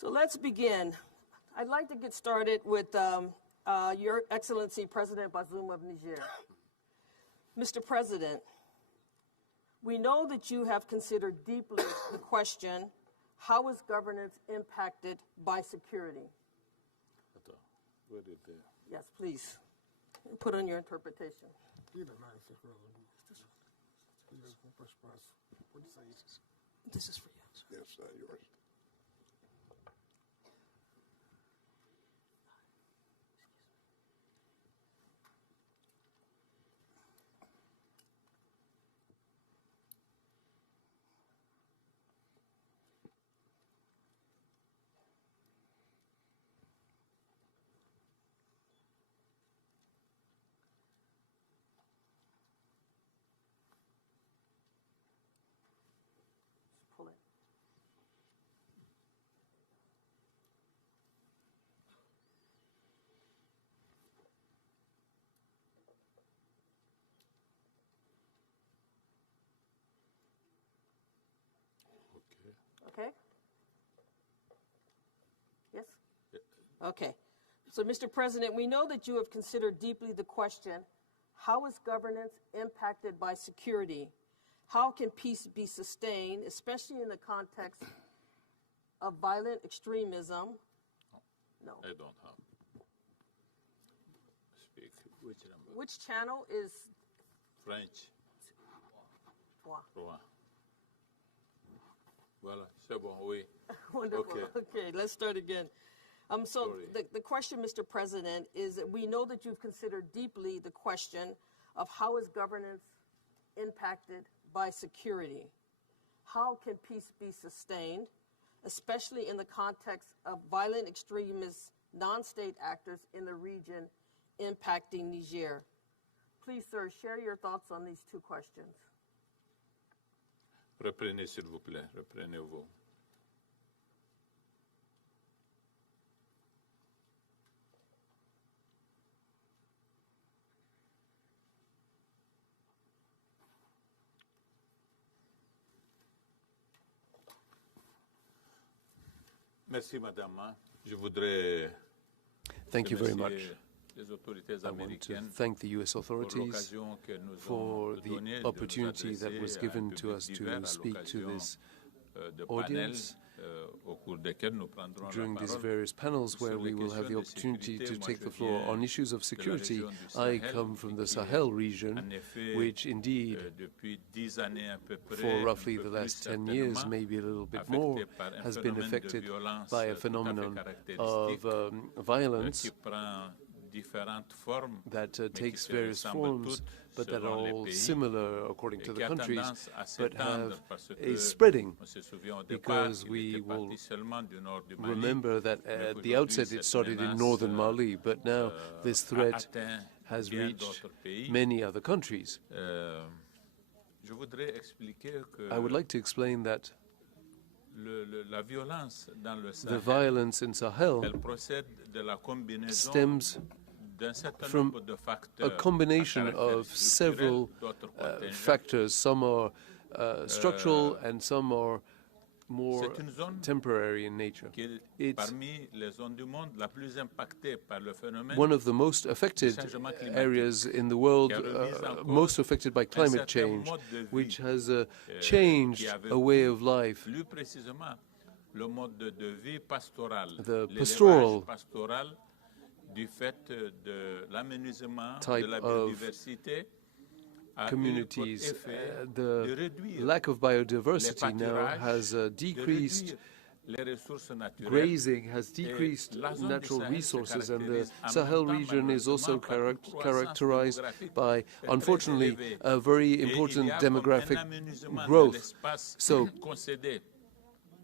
So let's begin. I'd like to get started with Your Excellency President Bazoum of Niger. Mr. President, we know that you have considered deeply the question, how is governance impacted by security? Yes, please. Put on your interpretation. This is for you. Yes, yours. Pull it. Okay? Yes? Okay. So, Mr. President, we know that you have considered deeply the question, how is governance impacted by security? How can peace be sustained, especially in the context of violent extremism? No. I don't have. Speak. Which number? Which channel is French. Trois. Voilà, c'est bon, oui. Wonderful. Okay. Okay, let's start again. So the question, Mr. President, is that we know that you've considered deeply the question of how is governance impacted by security? How can peace be sustained, especially in the context of violent extremist non-state actors in the region impacting Niger? Please, sir, share your thoughts on these two questions. Reprenez, s'il vous plaît. Reprenez-vous. Merci, madame. Je voudrais Thank you very much. les autorités I want to américaines thank the U.S. authorities l'occasion que nous for ont donnée the de opportunity nous that was adresser à un given to public us divers à to speak to l'occasion, this de audience panels, au cours desquels nous prendrons la during these parole. various panels where Sur les we will have the questions de opportunity sécurité, to moi, take je the floor viens on issues of de la security. région du I Sahel, come from the qui est, Sahel region, en effet, which indeed depuis 10 années à peu près, for roughly un peu the plus last 10 years, certainement, maybe a little bit affecté more, par un has been phénomène de affected violence by a tout à fait phenomenon caractéristique, of violence qui prend différentes formes, that mais qui takes se various ressemblent forms, toutes but that are selon les all pays, similar according et to qui the a countries, tendance à but s'étendre have parce que a spreading, on se souvient au départ because qu'il we était will parti seulement du nord du Mali, remember that mais at the qu'aujourd'hui, outset cette it started in menace, northern Mali, but now a this threat atteint has bien reached d'autres pays. many other countries. Je voudrais expliquer que I would like to explain that la violence dans le the Sahel, violence in Sahel elle procède de la combinaison stems d'un certain from nombre de a facteurs combination à caractère of structurel, several d'autres contingents. factors. Some are structural and some are more C'est une zone temporary in nature. qui est It's parmi les zones du monde la plus impactée par le phénomène one of the most affected changement climatique, areas in the world, qui a remis en cause most affected by un climate certain change, mode de vie, which has qui changed avait a way of life. plus précisément le mode de vie pastoral, The l'élevage pastoral pastoral du fait de l'aménagement de type la of biodiversité a eu pour communities. effet de The réduire lack of biodiversity les now pâturages, has de decreased. réduire les ressources naturelles. Grazing has decreased la zone du natural Sahel se resources, and the caractérise en Sahel même temps, region is also malheureusement, par une croissance characterized démographique by, très unfortunately, élevée. a very Et il y important a comme demographic un aménagement de growth. l'espace So concédé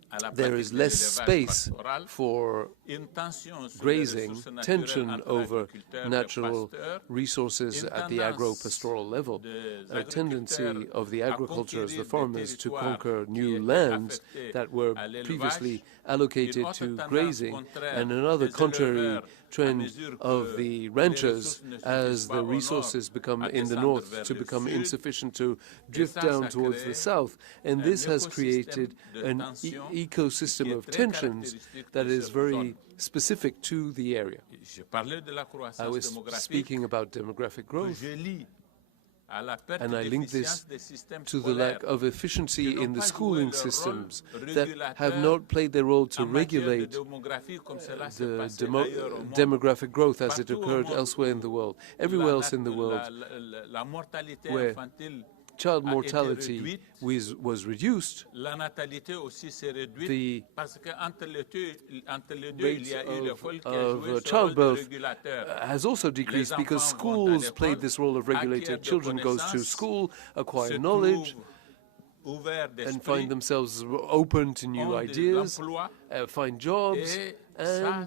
à la there pratique is de less l'élevage space pastoral, for une tension sur les grazing, ressources naturelles tension entre over l'agriculteur et natural le pasteur, resources une at the tendance agro-pastoral level, des a tendency agriculteurs of the à agricultures, conquérir the des farmers, to territoires conquer qui new étaient lands affectés that were à l'élevage, previously une allocated autre to tendance grazing, contraire and another des contrary éleveurs trend of the ranchers as the resources become in the north to become insufficient to drift down towards the south. And this has created an ecosystem of tensions that is very specific to the area. I was speaking about demographic growth, and I link this to the lack of efficiency in the schooling systems that have not played their role to regulate the demographic growth as it occurred elsewhere in the world. Everywhere else in the world where child mortality was reduced, the rate of childbirth has also decreased because schools played this role of regulator. Children go to school, acquire knowledge, and find themselves open to new ideas, find jobs, and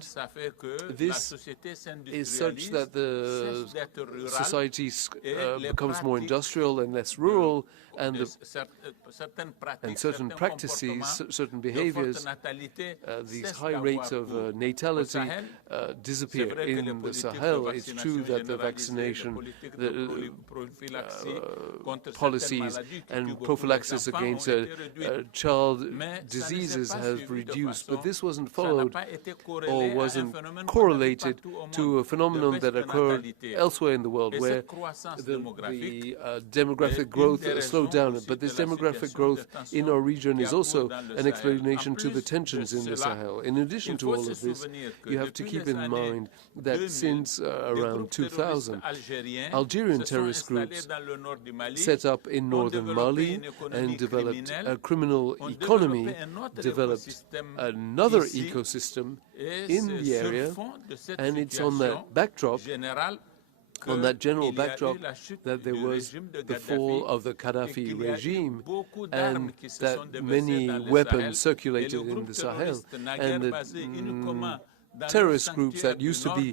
this is such that the society becomes more industrial and less rural, and certain practices, certain behaviors, these high rates of natality disappear. In the Sahel, it's true that the vaccination policies and prophylaxis against child diseases have reduced, but this wasn't followed or wasn't correlated to a phenomenon that occurred elsewhere in the world where the demographic growth slowed down. But this demographic growth in our region is also an explanation to the tensions in the Sahel. In addition to all of this, you have to keep in mind that since around 2000, Algerian terrorist groups set up in northern Mali and developed a criminal economy, developed another ecosystem in the area, and it's on that backdrop, on that general backdrop, that there was the fall of the Gaddafi regime and that many weapons circulated in the Sahel, and the terrorist groups that used to be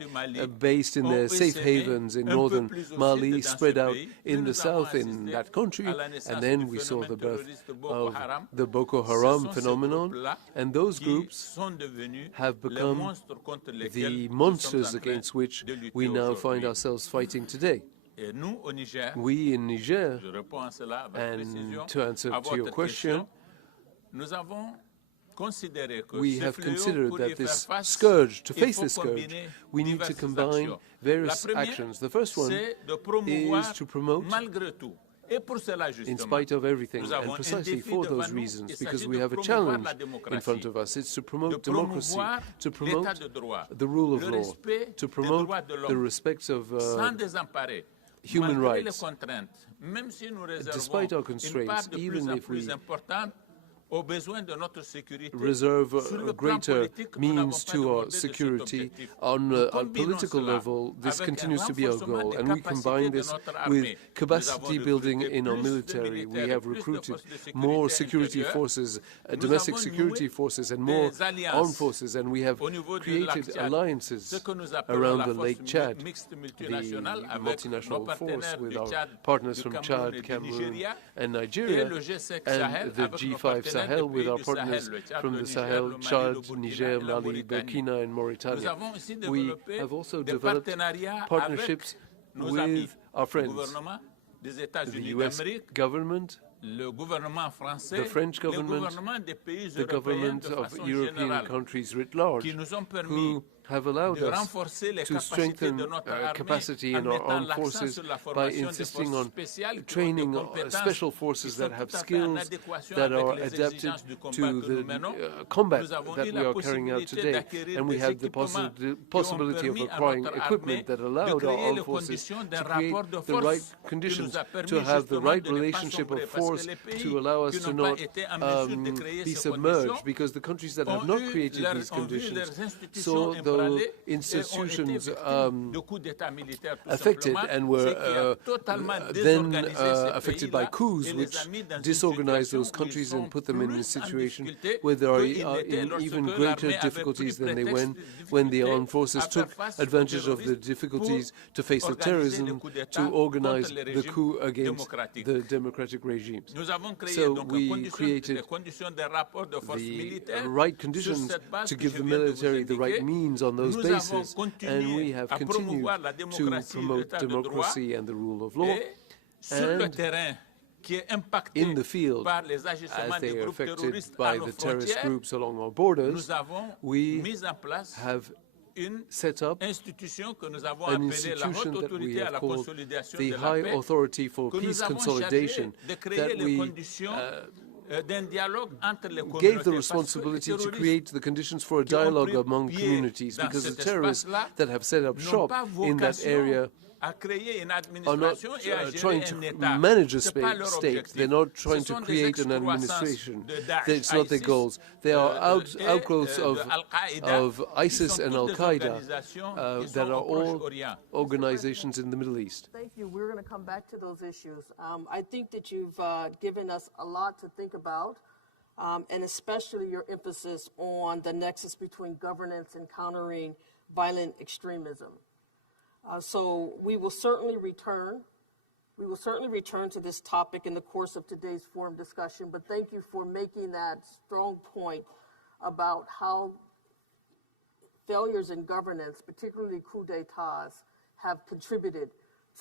based in their safe havens in northern Mali spread out in the south in that country, and then we saw the birth of the Boko Haram phenomenon, and those groups have become the monsters against which we now find ourselves fighting today. We in Niger, and to answer to your question, we have considered that this scourge, to face this scourge, we need to combine various actions. The first one is to promote, in spite of everything, and precisely for those reasons, because we have a challenge in front of us. It's to promote democracy, to promote the rule of law, to promote the respect of human rights. Despite our constraints, even if we reserve greater means to our security, on a political level, this continues to be our goal, and we combine this with capacity building in our military. We have recruited more security forces, domestic security forces, and more armed forces, and we have created alliances around the Lake Chad, the multinational force with our partners from Chad, Cameroon, and Nigeria, and the G5 Sahel with our partners from the Sahel, Chad, Niger, Mali, Burkina, and Mauritania. We have also developed partnerships with our friends, the U.S. government, the French government, the government of European countries writ large, who have allowed us to strengthen capacity in our armed forces by insisting on training special forces that have skills that are adapted to the combat that we are carrying out today. And we have the possibility of acquiring equipment that allowed our armed forces to create the right conditions, to have the right relationship of force, to allow us to not be submerged, because the countries that have not created these conditions saw the institutions affected and were then affected by coups which disorganized those countries and put them in a situation where they are in even greater difficulties than they were when the armed forces took advantage of the difficulties to face the terrorism to organize the coup against the democratic regimes. So we created the right conditions to give the military the right means on those bases, and we have continued to promote democracy and the rule of law. And in the field, as they are affected by the terrorist groups along our borders, we have set up an institution that we have called the High Authority for Peace Consolidation, that we gave the responsibility to create the conditions for a dialogue among communities, because the terrorists that have set up shop in that area are not trying to manage a state. They're not trying to create an administration. It's not their goals. They are outgrowths of ISIS and Al-Qaeda that are all organizations in the Middle East. Thank you. We're going to come back to those issues. I think that you've given us a lot to think about, and especially your emphasis on the nexus between governance and countering violent extremism. So we will certainly return to this topic in the course of today's forum discussion, but thank you for making that strong point about how failures in governance, particularly coups d'etats, have contributed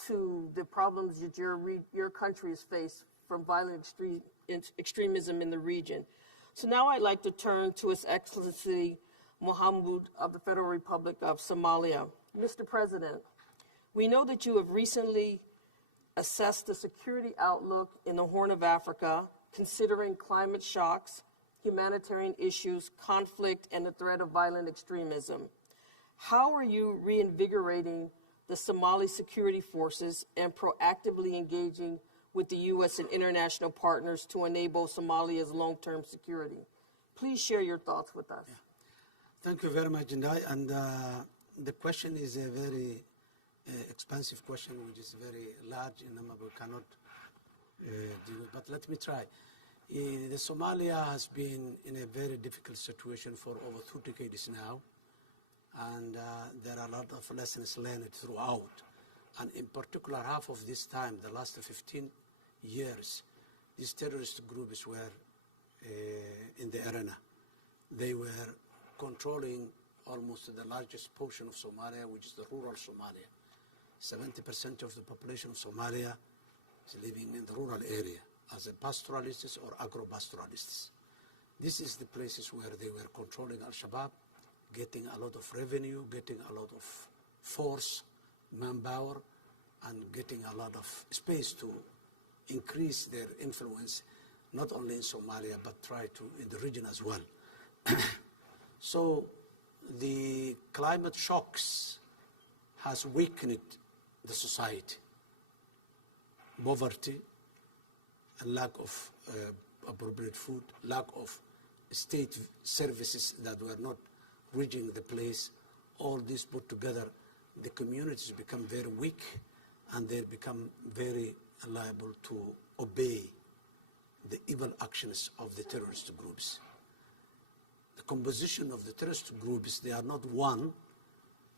to the problems that your country has faced from violent extremism in the region. So now I'd like to turn to His Excellency Mohamud of the Federal Republic of Somalia. Mr. President, we know that you have recently assessed the security outlook in the Horn of Africa, considering climate shocks, humanitarian issues, conflict, and the threat of violent extremism. How are you reinvigorating the Somali security forces and proactively engaging with the U.S. and international partners to enable Somalia's long-term security? Please share your thoughts with us. Yeah. Thank you very much, Ndai. And the question is a very expansive question, which is very large and we cannot deal with, but let me try. The Somalia has been in a very difficult situation for over 2 decades now, and there are a lot of lessons learned throughout. And in particular, half of this time, the last 15 years, these terrorist groups were in the arena. They were controlling almost the largest portion of Somalia, which is the rural Somalia. 70% of the population of Somalia is living in the rural area as a pastoralists or agro-pastoralists. This is the places where they were controlling Al-Shabaab, getting a lot of revenue, getting a lot of force, manpower, and getting a lot of space to increase their influence, not only in Somalia, but try to in the region as well. So the climate shocks has weakened the society. Poverty, a lack of appropriate food, lack of state services that were not reaching the place, all this put together, the communities become very weak and they become very liable to obey the evil actions of the terrorist groups. The composition of the terrorist groups, they are not one,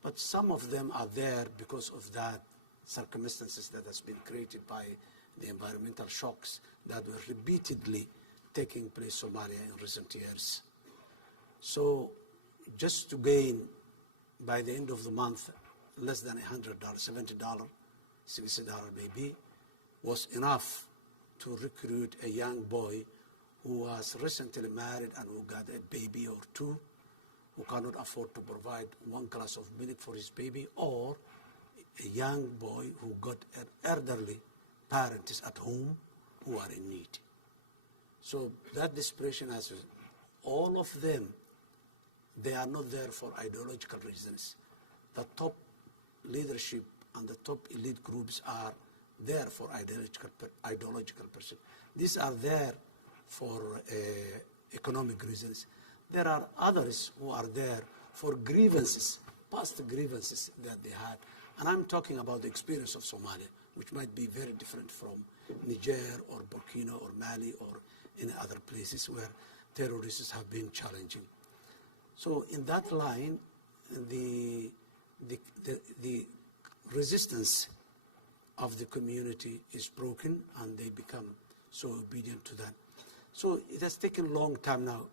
but some of them are there because of that circumstances that has been created by the environmental shocks that were repeatedly taking place in Somalia in recent years. So just to gain, by the end of the month, less than $100, $70, $60 maybe, was enough to recruit a young boy who was recently married and who got a baby or two, who cannot afford to provide 1 glass of milk for his baby, or a young boy who got an elderly parents at home who are in need. So that desperation has, all of them, they are not there for ideological reasons. The top leadership and the top elite groups are there for ideological pursuit. These are there for economic reasons. There are others who are there for grievances, past grievances that they had. And I'm talking about the experience of Somalia, which might be very different from Niger or Burkina or Mali or any other places where terrorists have been challenging. So in that line, the resistance of the community is broken and they become so obedient to that. So it has taken a long time now.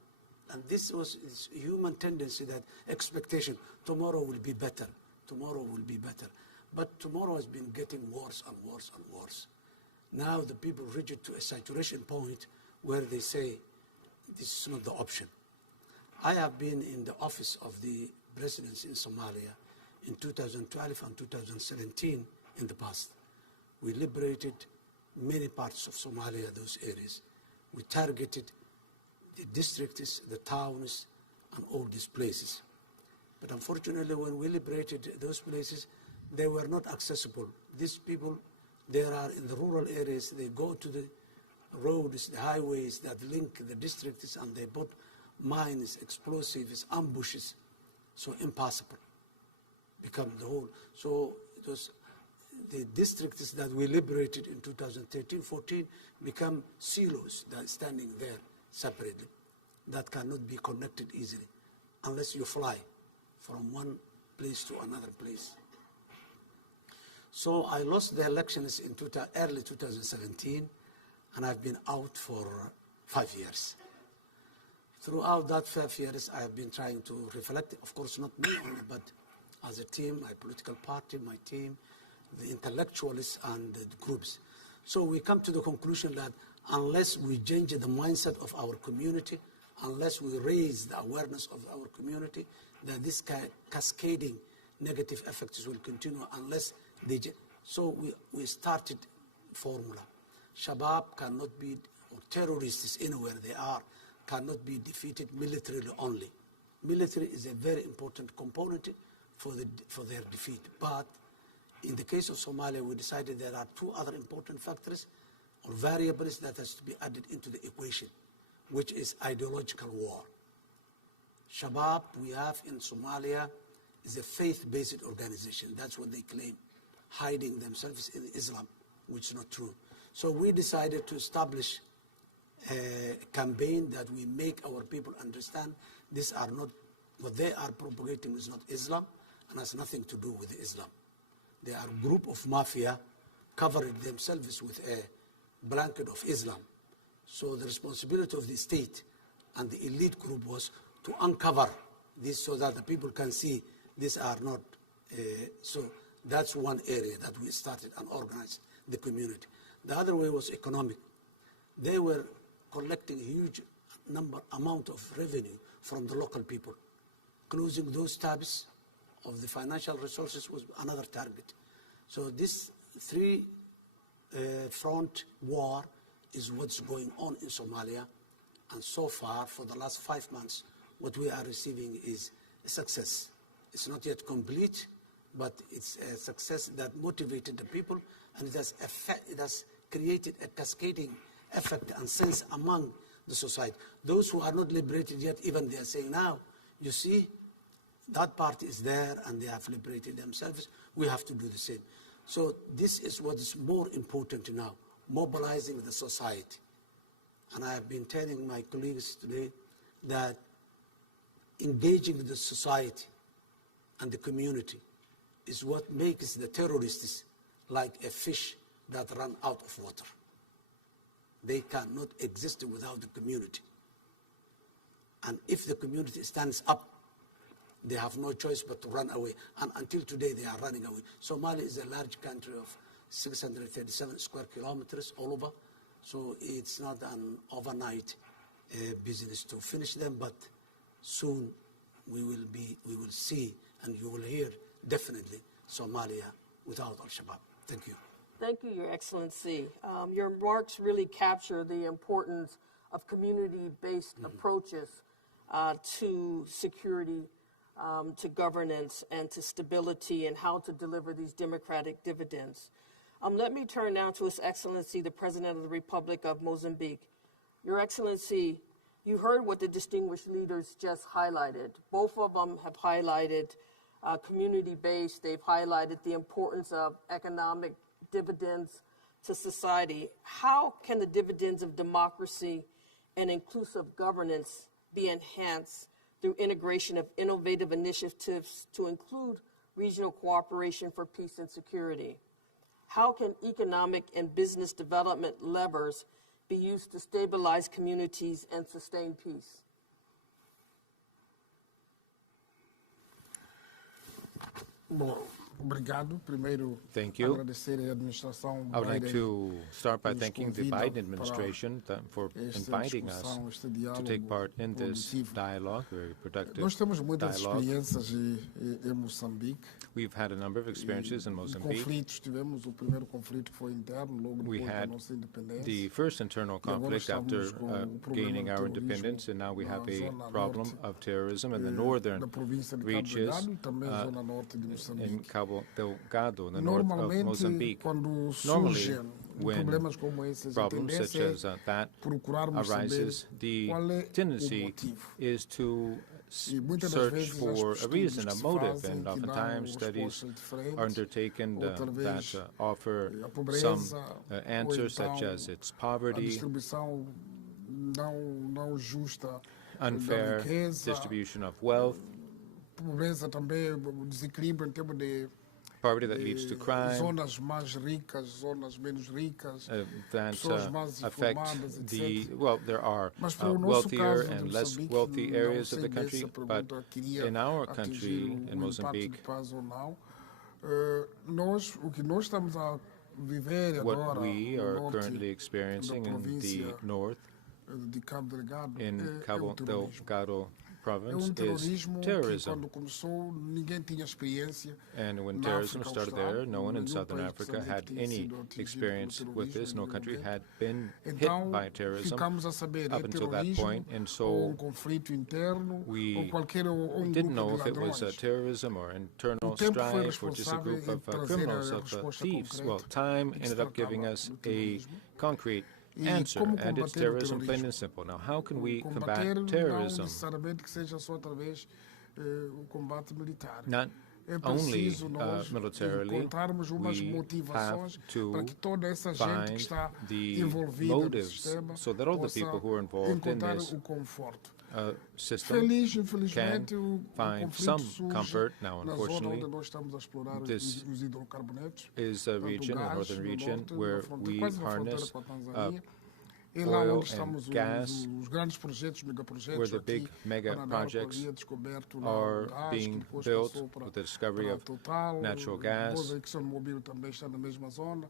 And this was this human tendency, that expectation, tomorrow will be better, tomorrow will be better. But tomorrow has been getting worse and worse and worse. Now the people reach it to a saturation point where they say, this is not the option. I have been in the office of the presidency in Somalia in 2012 and 2017 in the past. We liberated many parts of Somalia, those areas. We targeted the districts, the towns, and all these places. But unfortunately, when we liberated those places, they were not accessible. These people, they are in the rural areas, they go to the roads, the highways that link the districts, and they put mines, explosives, ambushes, so impossible. Become the whole. So it was the districts that we liberated in 2013-14 become silos that are standing there separately, that cannot be connected easily unless you fly from one place to another place. So I lost the elections in early 2017, and I've been out for 5 years. Throughout that 5 years, I have been trying to reflect, of course, not me only, but as a team, my political party, my team, the intellectuals and the groups. So we come to the conclusion that unless we change the mindset of our community, unless we raise the awareness of our community, that this cascading negative effects will continue unless they... So we started formula. Shabab cannot be, or terrorists anywhere they are, cannot be defeated militarily only. Military is a very important component for their defeat. But in the case of Somalia, we decided there are two other important factors or variables that has to be added into the equation, which is ideological war. Shabab we have in Somalia is a faith-based organization. That's what they claim, hiding themselves in Islam, which is not true. So we decided to establish a campaign that we make our people understand these are not, what they are propagating is not Islam and has nothing to do with Islam. They are a group of mafia covering themselves with a blanket of Islam. So the responsibility of the state and the elite group was to uncover this so that the people can see these are not. So that's one area that we started and organized the community. The other way was economic. They were collecting a huge amount of revenue from the local people. Closing those tabs of the financial resources was another target. So this three-front war is what's going on in Somalia. And so far, for the last 5 months, what we are receiving is a success. It's not yet complete, but it's a success that motivated the people, and it has created a cascading effect and sense among the society. Those who are not liberated yet, even they are saying now, you see, that party is there and they have liberated themselves. We have to do the same. So this is what is more important now, mobilizing the society. And I have been telling my colleagues today that engaging the society and the community is what makes the terrorists like a fish that run out of water. They cannot exist without the community. And if the community stands up, they have no choice but to run away. And until today, they are running away. Somalia is a large country of 637 square kilometers all over. So it's not an overnight business to finish them, but soon we will see and you will hear definitely Somalia without Al-Shabaab. Thank you. Thank you, Your Excellency. Your remarks really capture the importance of community-based approaches to security, to governance, and to stability, and how to deliver these democratic dividends. Let me turn now to His Excellency, the President of the Republic of Mozambique. Your Excellency, you heard what the distinguished leaders just highlighted. Both of them have highlighted community-based. They've highlighted the importance of economic dividends to society. How can the dividends of democracy and inclusive governance be enhanced through integration of innovative initiatives to include regional cooperation for peace and security? How can economic and business development levers be used to stabilize communities and sustain peace? Bom, obrigado. Primeiro, Thank you. agradecer à administração I would like Biden to start by nos thanking the convida Biden administration for esta inviting us discussão, este to diálogo take part in this produtivo. dialogue, very productive Nós temos muitas dialogue. experiências em Moçambique. We've had a number of experiences in Mozambique. Conflitos, tivemos o primeiro conflito que foi interno, logo We depois da had nossa independência. the first internal E agora conflict after estamos com o problema gaining do our terrorismo independence, and now we have na a zona problem norte, of terrorism in the da província província de Cabo reaches, Delgado e também a zona norte de in Moçambique. Cabo Delgado, in the north of Normalmente, Mozambique. quando Normally, surgem when problemas como esses, a problems such tendência as é that procurarmos saber arises, the qual é o tendency motivo. is to E muitas das search vezes for a há reason, estudos a que se motive, fazem and que dão oftentimes studies respostas diferentes, are undertaken ou talvez that offer a some pobreza, answers, ou então such as its a poverty, distribuição não justa da unfair riqueza, distribution of wealth, pobreza também, o desequilíbrio em termos de poverty that leads to crime, zonas mais ricas, zonas menos ricas, that pessoas mais affect informadas, the, etc. well, there are Mas para o nosso wealthier caso de and less Moçambique, wealthy não areas of sei the bem country, se a but pergunta queria in our atingir country, in impacto de Mozambique, paz ou não. O que nós estamos a viver what agora we no are norte currently experiencing da in the província north, de Cabo Delgado in é Cabo terrorismo. Delgado É province, is terrorismo que terrorism. quando começou ninguém tinha experiência. And when na terrorism África started Austral, there, no one in nenhum Southern país Africa Moçambique had tinha any sido atingido experience pelo with this. terrorismo No em country nenhum had been hit Então, by terrorism ficamos a saber, up é until that terrorismo point, and ou so conflito interno we ou qualquer grupo didn't know if de it was ladrões. terrorism or internal O tempo foi strife or just a responsável group em of trazer criminals, a of resposta thieves. concreta Well, time que se ended up giving tratava us do a terrorismo. concrete E answer, como and it's combater o terrorism, plain terrorismo? and simple. Now, how can we Combater combat não terrorism? necessariamente que seja só através o combate militar. Not É only preciso nós militarily, encontrarmos umas we motivações have to para que toda essa gente que find está the envolvida no motives sistema so that all the possa people who are involved in encontrar this o conforto. system Infelizmente, can o find conflito some surge comfort. Now, na zona unfortunately, onde nós estamos a explorar this os hidrocarbonetos, is a tanto region, a gás northern no region, norte, where we quase na fronteira harness com a Tanzânia. E lá oil onde estamos and gas, os grandes projetos, megaprojetos where the aqui, big mega Canadá, projects havia descoberto lá are o gás, being que depois built passou para, with the discovery para of Total, natural gas. depois a ExxonMobil também está na mesma zona.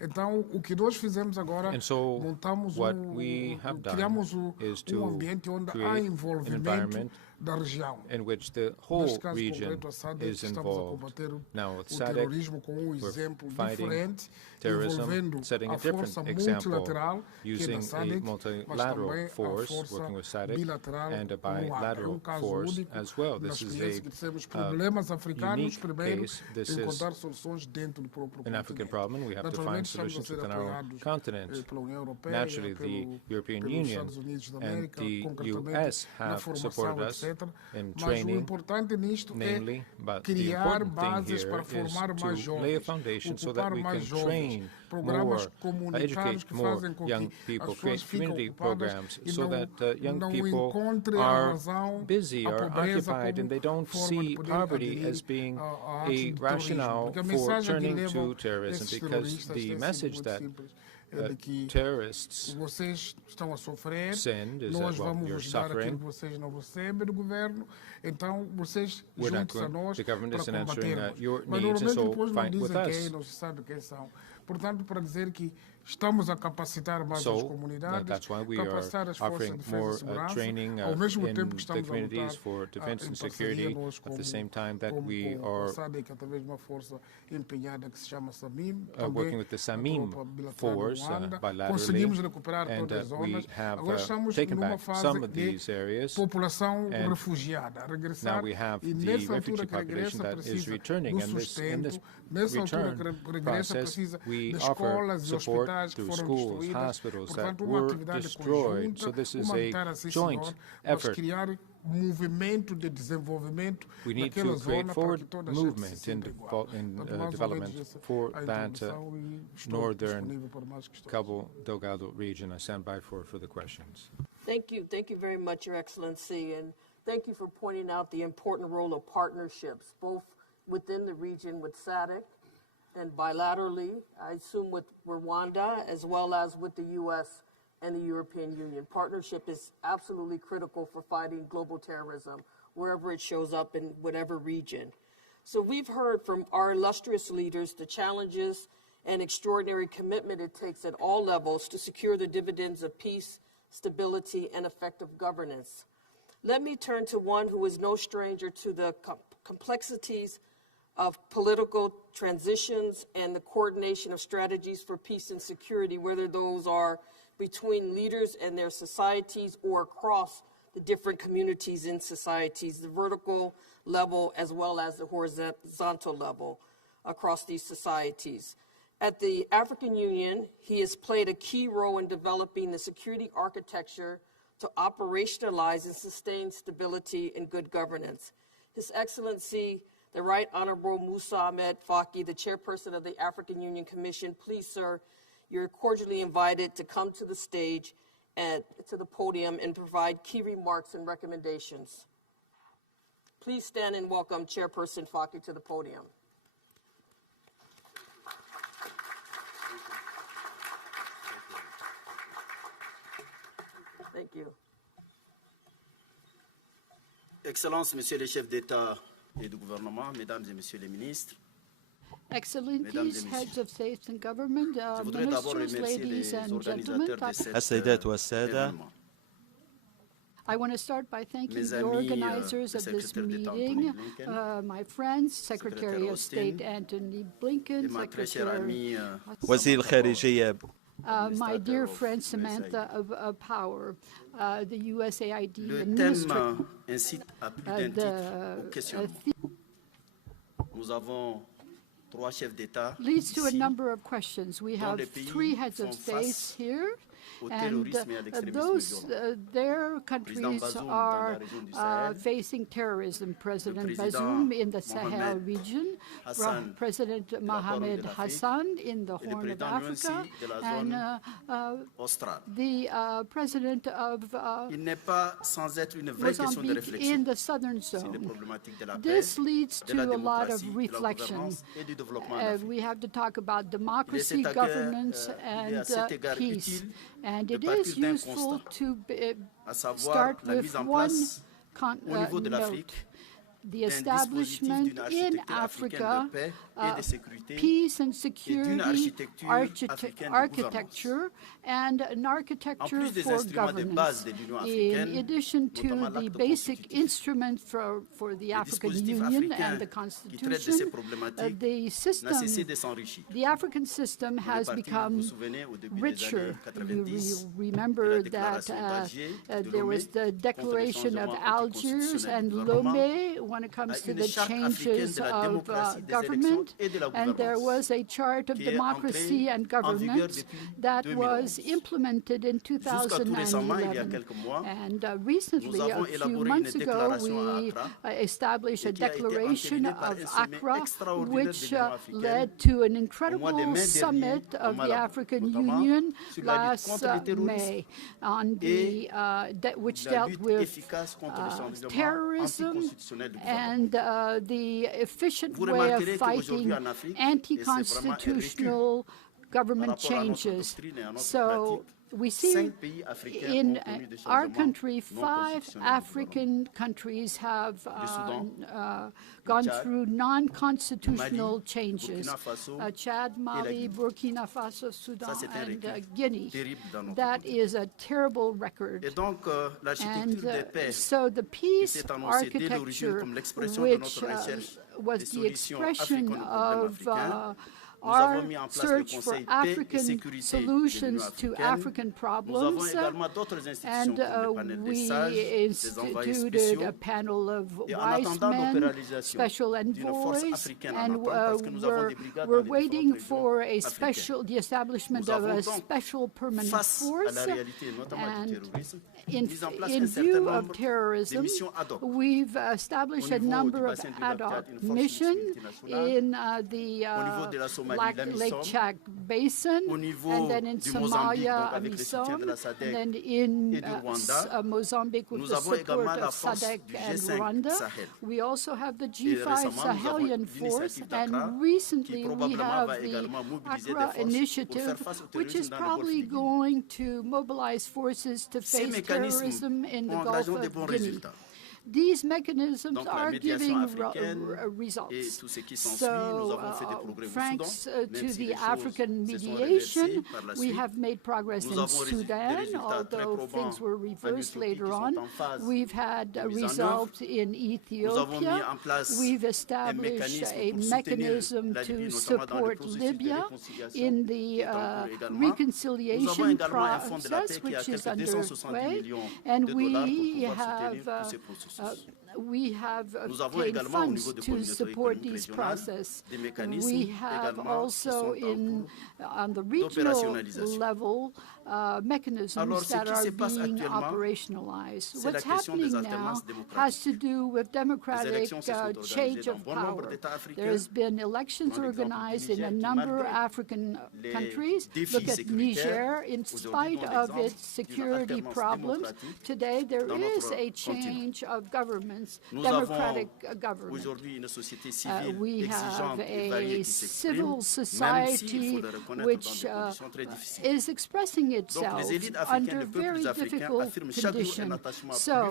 Então, o que nós fizemos agora, And so montamos what we have done criamos is to ambiente onde há create an envolvimento environment da região. in which the whole Neste caso region concreto, a SADC, is estamos a involved. combater Now, with o SADC, terrorismo com exemplo fighting diferente, terrorism, envolvendo setting a a different força example, multilateral, que é using da a SADC, mas multilateral também force, a força working with SADC, bilateral and a com Luanda. É bilateral caso force único as well. na This is experiência que temos a problemas africanos unique primeiro, case. This is encontrar soluções dentro do próprio an African continente. problem. We have to find Naturalmente, estamos a solutions ser within our own apoiados continent. pela União Europeia, Naturally, the European pelos Union Estados Unidos da and América, the concretamente U.S. na have formação, supported us etc. in Mas o training, importante nisto namely, é but the criar important thing bases here para is formar mais to lay a jovens, foundation so that ocupar we mais can jovens, train programas more, comunitários educate que more fazem com young que people, as create pessoas fiquem community ocupadas programs e so that young não people encontrem a are razão, busy, a are pobreza occupied, como and they don't forma de see poder poverty aderir as being a a atos de terrorismo. rationale Porque a for mensagem que turning levam to terrorism, esses because terroristas the tem sido message muito that simples. É de que terrorists vocês estão a sofrer, send is nós that, well, vamos you're vos dar aquilo suffering. que vocês não recebem do governo, então vocês We're not juntem-se a going, nós the government para isn't answering combatermos. your Mas needs, and normalmente so depois não fight with dizem quem, us. não se sabe quem são. Portanto, para dizer que estamos a capacitar mais as So comunidades, that's why we are capacitar as forças offering de defesa more e segurança, training ao mesmo in tempo que the estamos a communities lutar for defense em and parceria security, nós at the same time that como we com a are SADC, através de uma força empenhada que se chama SAMIM, working with the SAMIM force bilaterally, conseguimos recuperar and todas as we zonas. have Agora estamos taken numa back fase some of de these areas, população and refugiada, a regressar, now we have e the nessa refugee altura que population regressa that is precisa returning, do and in this sustento, nessa altura que return regressa process, precisa we de offer escolas e support hospitais que through foram schools, destruídas. hospitals that Portanto, uma were atividade destroyed. conjunta, So this is humanitária, a sim, joint senhor, mas effort. criar movimento de desenvolvimento We need naquela to zona create para forward que toda a gente se movement sinta in, igual. Portanto, mais ou development menos essa for a that introdução e estou northern disponível para mais questões. Cabo Delgado region. I stand by for further questions. Thank you very much, Your Excellency, and thank you for pointing out the important role of partnerships, both within the region with SADC and bilaterally, I assume with Rwanda, as well as with the U.S. and the European Union. Partnership is absolutely critical for fighting global terrorism, wherever it shows up in whatever region. So we've heard from our illustrious leaders the challenges and extraordinary commitment it takes at all levels to secure the dividends of peace, stability, and effective governance. Let me turn to one who is no stranger to the complexities of political transitions and the coordination of strategies for peace and security, whether those are between leaders and their societies or across the different communities in societies, the vertical level as well as the horizontal level across these societies. At the African Union, he has played a key role in developing the security architecture to operationalize and sustain stability and good governance. His Excellency, the Right Honorable Musa Ahmed Faki, the chairperson of the African Union Commission, please, sir, you're cordially invited to come to the stage and to the podium and provide key remarks and recommendations. Please stand and welcome Chairperson Faki to the podium. Thank you. Excellences, Messieurs les chefs d'État et de gouvernement, Mesdames et Messieurs les ministres, Excellencies, heads of state and government, ministers, ladies and gentlemen, السيدات والسادة I want to start by thanking the organizers of this meeting, my friends, Secretary of State Antony Blinken, Secretary وزير الخارجية my dear friend Samantha of Power, the USAID le Ministry. thème incite à plus d'un titre au questionnement. Nous avons trois chefs d'État leads to a ici, number of questions. We have les pays three heads of font state face here, au and terrorisme et à l'extrémisme those, violent. their countries Bazoum are dans la région du Sahel, facing terrorism. President président Bazoum in the Sahel Mohamed region, Hassan President de la Horn Mohamed de l'Afrique, Hassan in the et le Horn of président lui Africa, aussi de la and zone australe. the President of Il n'est pas sans être une vraie question de Mozambique réflexion in the southern sur les zone. problématiques de la paix, This leads de la to a lot of démocratie, de la reflection. gouvernance et du développement en Afrique. We have to talk about democracy, Il est governance, à and cet égard peace. utile And de it partir is d'un useful constat, to à savoir start la with mise en one place au niveau de note. l'Afrique The d'un establishment dispositif d'une in architecture Africa, africaine de paix et de sécurité peace and et d'une security architecture africaine de architecture and an En architecture plus des for instruments de base governance. de l'Union In africaine, addition to notamment the l'acte basic constitutif, instrument for the African dispositif Union africain and the qui traite de ces Constitution, problématiques the n'a system, cessé de s'enrichir. the African system Pour les has parties, become vous vous souvenez, au début des richer. années 90, You remember de la that déclaration d'Alger, de there was Lomé, the contre les Declaration of changements Algiers anticonstitutionnels and du gouvernement, Lomé when it comes to une the charte africaine changes de la of démocratie, des government, élections et de la and there gouvernance, was a chart of qui est democracy entrée and en vigueur governance depuis that 2011. was implemented in Jusqu'à tout récemment, il y a 2011. quelques mois, And recently, nous avons a few élaboré months une ago, déclaration à we Accra, established a et qui a été declaration entériné par of un sommet Accra, extraordinaire which de l'Union africaine led to an au mois de incredible mai dernier summit à of the Malabo, African notamment Union sur la lutte last contre le terrorisme May, on et which la dealt lutte with efficace contre le changement terrorism anticonstitutionnel du gouvernement. and the efficient Vous way of remarquerez qu'aujourd'hui fighting en Afrique, et c'est vraiment un recul anti-constitutional government par rapport à notre changes. doctrine et à notre So pratique, we see 5 pays africains in ont connu des our changements country, non 5 constitutionnels du African countries have Soudan, gone Tchad, through non-constitutional Mali, changes. Burkina Faso Chad, Mali, Guinée. Burkina Faso, Sudan, Ça, c'est un and recul Guinea. terrible dans notre That pays. is a terrible record. Et donc, l'architecture And de paix so the peace s'est annoncée dès l'origine architecture, comme l'expression de which notre recherche was des the solutions expression africaines aux problèmes of africains, nous our avons mis en place le search for Conseil paix et African sécurité de solutions l'Union to africaine. African Nous avons problems. également d'autres institutions And comme le panel des we sages, des envoyés instituted spéciaux. a panel of Et en wise attendant men, l'opéralisation special d'une force envoys, africaine en and attente, parce que nous avons des brigades we're dans les waiting différentes for a régions special, the establishment Nous of avons a donc, special permanent face à force. la réalité, notamment du And terrorisme, in mis en place in un certain view nombre of de terrorism, missions ad hoc. we've established Au a niveau number du of bassin du lac ad hoc Tchad, une force missions multinationale. in the Au niveau de la Somalie, Lake l'AMISOM. Chad Basin, Au niveau and then in du Mozambique, Somalia, donc avec le soutien AMISOM, de la and SADC then in et du Rwanda. Mozambique with Nous the avons également support la of force SADC du and G5 Rwanda. Sahel. We also have the Et G5 récemment, nous avons Sahelian Force, l'initiative d'Accra, and recently qui we probablement have va the également mobiliser des Accra forces pour Initiative, faire face au which is terrorisme dans le Golfe probably de Guinée. going to mobilize forces to Ces face mécanismes terrorism in the ont Gulf engagé de bons of Guinea. résultats. these mechanisms are giving results. So, thanks to the African mediation, we have made progress in Sudan, although things were reversed later on. We've had a result in Ethiopia. We've established a mechanism to support Libya in the reconciliation process, which is underway, and we have obtained funds to support these processes. We have also, on the regional level, mechanisms that are being operationalized. What's happening now has to do with democratic change of power. There has been elections organized in a number of African countries. Look at Niger. In spite of its security problems, today there is a change of governments, democratic government. We have a civil society which is expressing itself under very difficult conditions. So,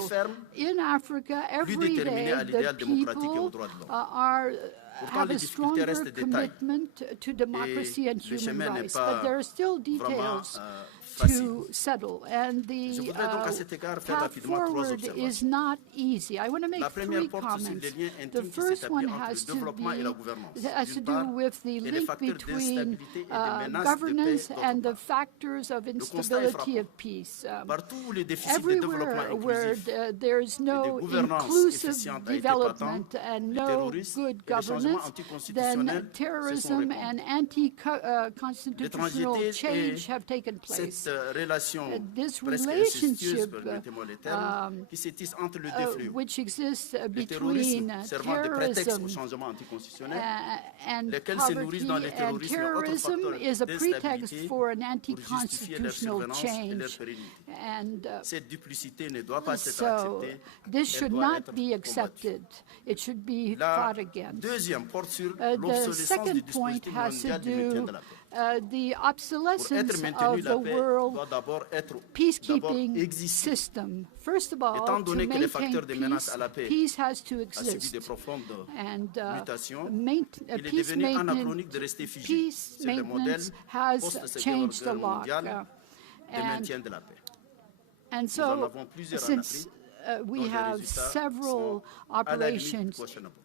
in Africa, every day the people have a stronger commitment to democracy and human rights, but there are still details to settle, and the path forward is not easy. I want to make three comments. The first one has to do with the link between governance and the factors of instability of peace. Everywhere where there's no inclusive development and no good governance, then terrorism and anti-constitutional change have taken place. This relationship which exists between terrorism and poverty and terrorism is a pretext for an anti-constitutional change. And so this should not be accepted. It should be fought against. The second point has to do the obsolescence of the world peacekeeping system. First of all, to maintain peace has to exist. And peace maintenance has changed a lot. And so, since we have several operations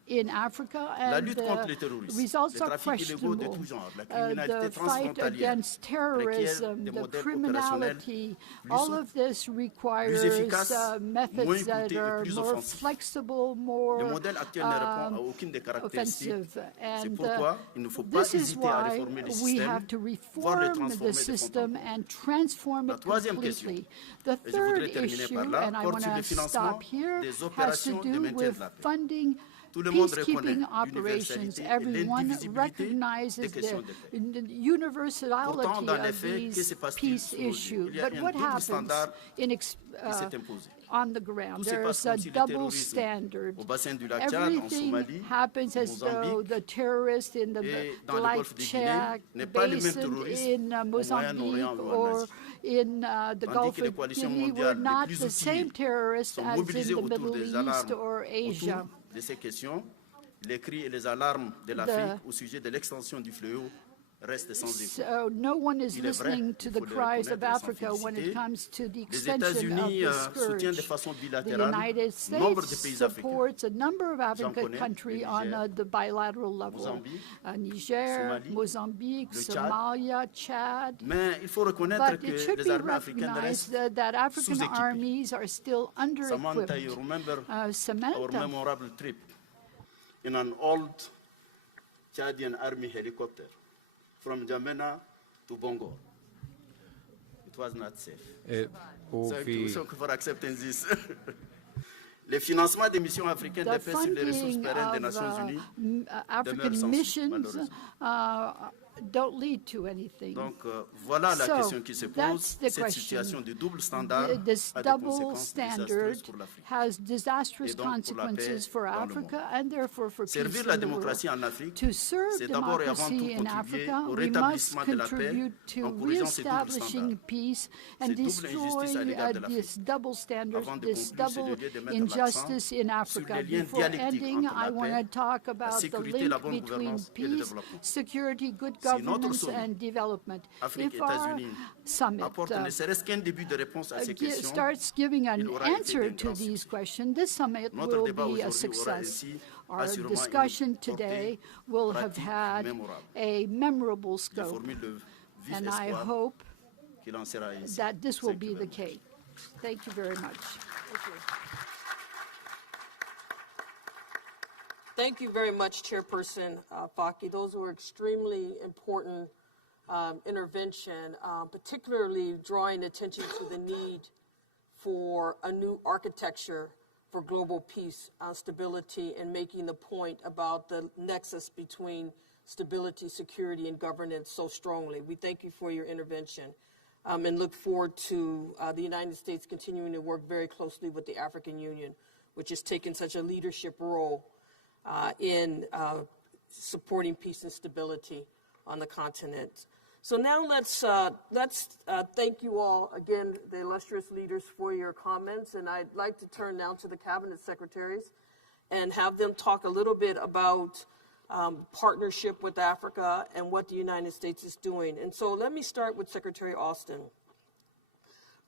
in Africa, and the results are questionable. The fight against terrorism, the criminality, all of this requires methods that are more flexible, more offensive. And this is why we have to reform the system and transform it completely. The third issue, and I want to stop here, has to do with funding peacekeeping operations. Everyone recognizes the universality of these peace issues. But what happens on the ground? There's a double standard. Everything happens as though the terrorists in the Black Chad Basin in Mozambique or in the Gulf of Guinea were not the same terrorists as in the Middle East or Asia. De ces questions, les cris et les alarmes de l'Afrique au sujet de l'extension du fléau restent sans écho. So no one is listening to the cries of Africa when it comes to the extension of the scourge. The United States supports a number of African countries on the bilateral level. Niger, Mozambique, Somalia, Chad. But it should be recognized that African armies are still under-equipped. Samantha. Memorable trip in an old Chadian army helicopter from Jamena to Bongo. It was not safe. Thank you for accepting this. Le financement des missions africaines dépend sur les ressources pérennes des Nations Unies. African missions don't lead to anything. Donc, voilà la question qui se pose. Cette situation de double standard a des conséquences désastreuses pour l'Afrique has disastrous et donc pour la paix consequences for dans le Africa monde. and therefore for peace Servir in la the world. démocratie en Afrique, To serve c'est d'abord et avant tout democracy in contribuer Africa, au we must rétablissement de la paix contribute to en corrigeant ces doubles reestablishing standards. peace and Ces doubles injustices à destroying l'égard de l'Afrique. this double standard, Avant de this conclure, c'est double le lieu de mettre injustice in l'accent sur Africa. les liens Before dialectiques ending, entre la I want to paix, talk about the sécurité, la link bonne between gouvernance et le peace, développement. security, good Si notre governance, sommet, and development. Afrique, If our États-Unis, summit apporte ne serait-ce qu'un début de réponse à ces questions, starts giving an il aura été answer d'un to grand these succès. questions, this summit Notre will débat be a aujourd'hui aura success. ainsi Our assurément discussion une today portée will have pratique had mémorable. a memorable Je scope, formule le vif and I espoir hope qu'il en sera ainsi. that this will Thank be you the very much. case. Thank you very much. Thank you very much, Chairperson Faki. Those were extremely important intervention, particularly drawing attention to the need for a new architecture for global peace, stability, and making the point about the nexus between stability, security, and governance so strongly. We thank you for your intervention and look forward to the United States continuing to work very closely with the African Union, which has taken such a leadership role in supporting peace and stability on the continent. So now let's thank you all again, the illustrious leaders, for your comments, and I'd like to turn now to the cabinet secretaries and have them talk a little bit about partnership with Africa and what the United States is doing. And so let me start with Secretary Austin.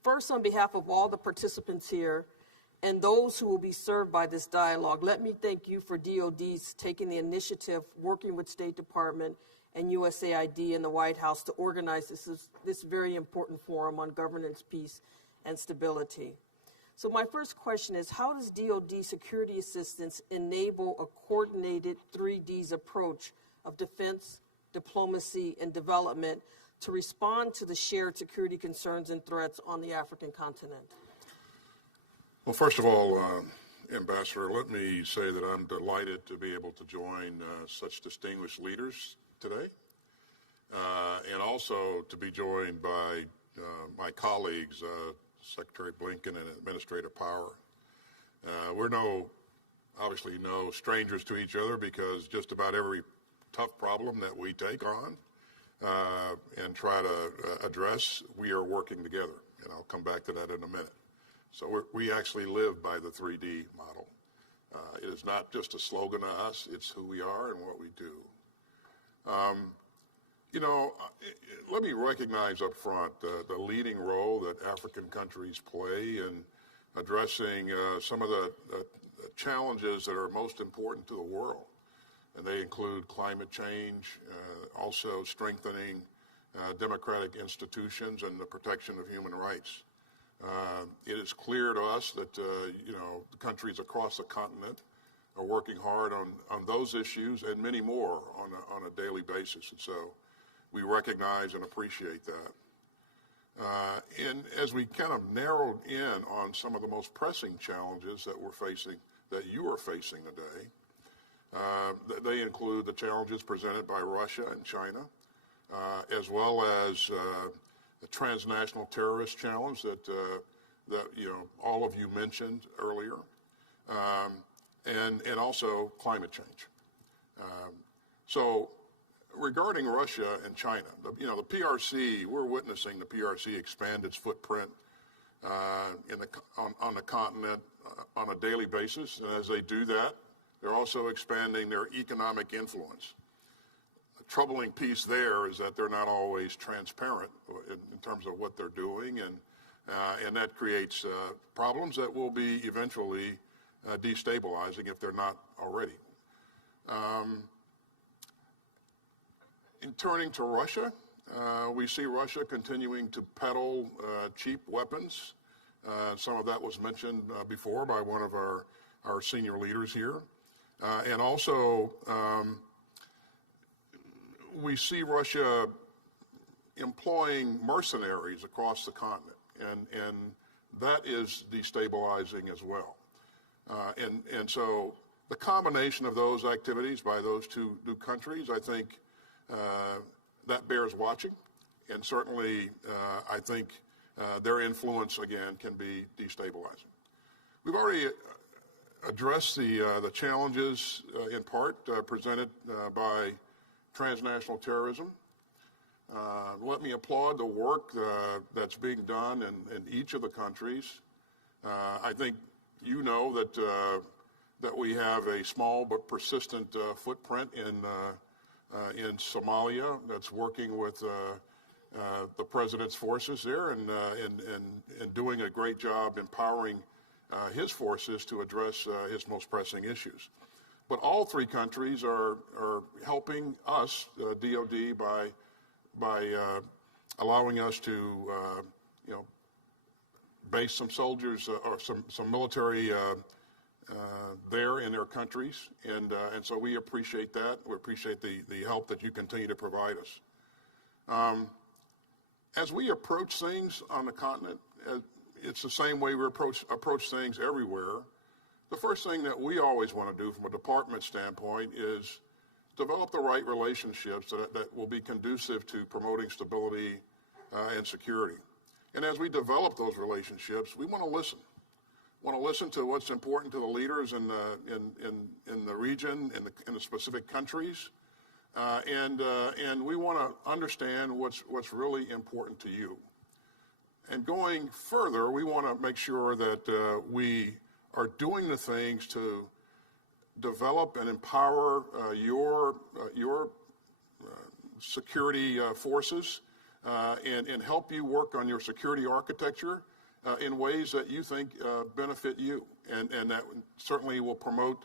First, on behalf of all the participants here and those who will be served by this dialogue, let me thank you for DOD's taking the initiative, working with State Department and USAID and the White House to organize this very important forum on governance, peace, and stability. So my first question is, how does DOD security assistance enable a coordinated 3Ds approach of defense, diplomacy, and development to respond to the shared security concerns and threats on the African continent? Well, first of all, Ambassador, let me say that I'm delighted to be able to join such distinguished leaders today, and also to be joined by my colleagues, Secretary Blinken and Administrator Power. We're obviously no strangers to each other, because just about every tough problem that we take on and try to address, we are working together, and I'll come back to that in a minute. So we actually live by the 3D model. It is not just a slogan to us, it's who we are and what we do. Let me recognize up front the leading role that African countries play in addressing some of the challenges that are most important to the world. And they include climate change, also strengthening democratic institutions and the protection of human rights. It is clear to us that, the countries across the continent are working hard on those issues and many more on a daily basis. And so we recognize and appreciate that. And as we kind of narrowed in on some of the most pressing challenges that you are facing today, they include the challenges presented by Russia and China, as well as the transnational terrorist challenge that all of you mentioned earlier, and also climate change. So regarding Russia and China, the PRC, we're witnessing the PRC expand its footprint on the continent on a daily basis. And as they do that, they're also expanding their economic influence. The troubling piece there is that they're not always transparent in terms of what they're doing, and that creates problems that will be eventually destabilizing if they're not already. In turning to Russia, we see Russia continuing to peddle cheap weapons. Some of that was mentioned before by one of our senior leaders here. And also, we see Russia employing mercenaries across the continent, and that is destabilizing as well. And so the combination of those activities by those two countries, I think, that bears watching, and certainly I think their influence, again, can be destabilizing. We've already addressed the challenges, in part, presented by transnational terrorism. Let me applaud the work that's being done in each of the countries. I think you know that we have a small but persistent footprint in Somalia that's working with the president's forces there and doing a great job empowering his forces to address his most pressing issues. But all three countries are helping us, DOD, by allowing us to, base some soldiers or some military there in their countries, and so we appreciate that. We appreciate the help that you continue to provide us. As we approach things on the continent, it's the same way we approach things everywhere. The first thing that we always want to do from a department standpoint is develop the right relationships that will be conducive to promoting stability and security. And as we develop those relationships, we want to listen. Want to listen to what's important to the leaders in the region, in the specific countries, and we want to understand what's really important to you. And going further, we want to make sure that we are doing the things to develop and empower your security forces and help you work on your security architecture in ways that you think benefit you and that certainly will promote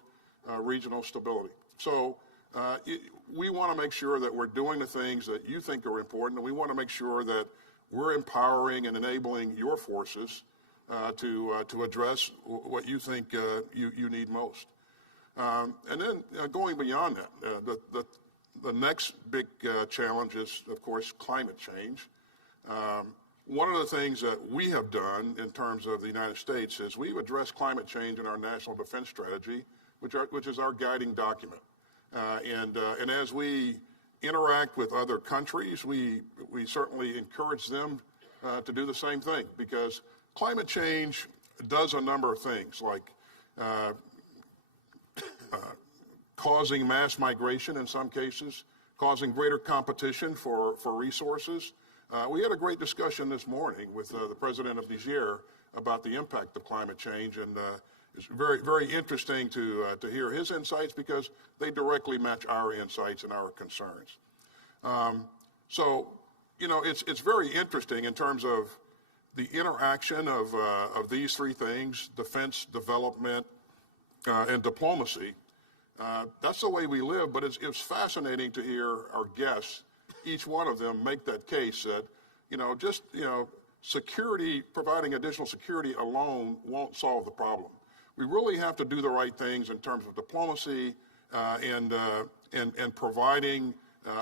regional stability. So we want to make sure that we're doing the things that you think are important, and we want to make sure that we're empowering and enabling your forces to address what you think you need most. And then going beyond that, the next big challenge is, of course, climate change. One of the things that we have done in terms of the United States is we've addressed climate change in our national defense strategy, which is our guiding document. And as we interact with other countries, we certainly encourage them to do the same thing, because climate change does a number of things, like causing mass migration in some cases, causing greater competition for resources. We had a great discussion this morning with the president of Niger about the impact of climate change, and it's very, very interesting to hear his insights, because they directly match our insights and our concerns. So, it's very interesting in terms of the interaction of these three things: defense, development, and diplomacy. That's the way we live, but it's fascinating to hear our guests, each one of them, make that case that, security, providing additional security alone won't solve the problem. We really have to do the right things in terms of diplomacy and providing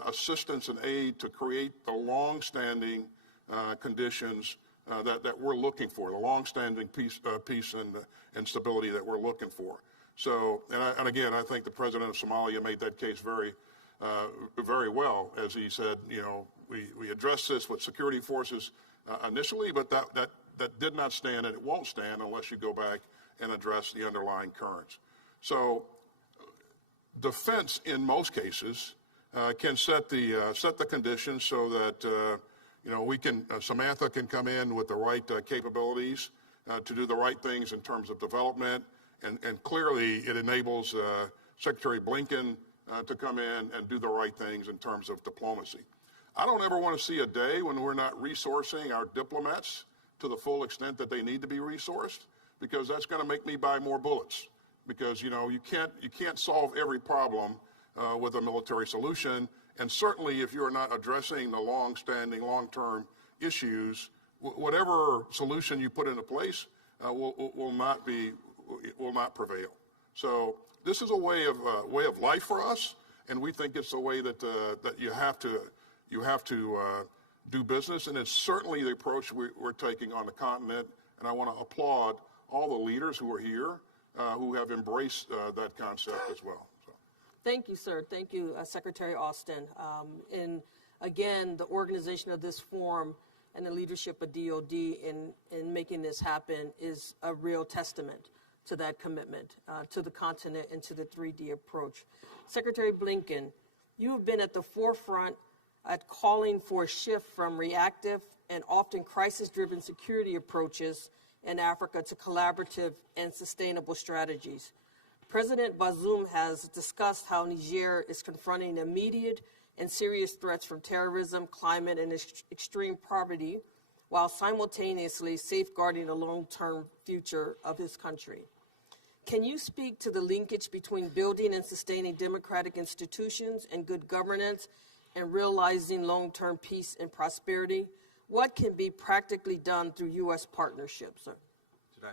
assistance and aid to create the long-standing conditions that we're looking for, the long-standing peace and stability that we're looking for. So, and again, I think the president of Somalia made that case very well, as he said, we addressed this with security forces initially, but that did not stand, and it won't stand unless you go back and address the underlying currents. So, defense, in most cases, can set the conditions so that Samantha can come in with the right capabilities to do the right things in terms of development, and clearly it enables Secretary Blinken to come in and do the right things in terms of diplomacy. I don't ever want to see a day when we're not resourcing our diplomats to the full extent that they need to be resourced, because that's going to make me buy more bullets. Because you can't solve every problem with a military solution, and certainly if you're not addressing the long-standing, long-term issues, whatever solution you put into place will not prevail. So this is a way of life for us, and we think it's a way that you have to do business, and it's certainly the approach we're taking on the continent. And I want to applaud all the leaders who are here who have embraced that concept as well. So. Thank you, sir. Thank you, Secretary Austin. In again, the organization of this forum and the leadership of DOD in making this happen is a real testament to that commitment, to the continent and to the 3D approach. Secretary Blinken, you have been at the forefront at calling for a shift from reactive and often crisis-driven security approaches in Africa to collaborative and sustainable strategies. President Bazoum has discussed how Niger is confronting immediate and serious threats from terrorism, climate, and extreme poverty, while simultaneously safeguarding the long-term future of his country. Can you speak to the linkage between building and sustaining democratic institutions and good governance and realizing long-term peace and prosperity? What can be practically done through U.S. partnerships?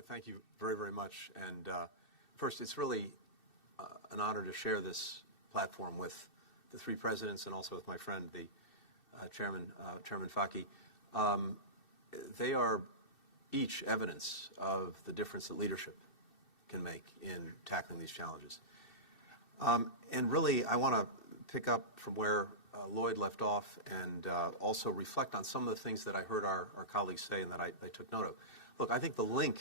Thank you very, very much. And first, it's really an honor to share this platform with the three presidents and also with my friend, the Chairman Faki. They are each evidence of the difference that leadership can make in tackling these challenges. And really, I want to pick up from where Lloyd left off and also reflect on some of the things that I heard our colleagues say and that I took note of. Look, I think the link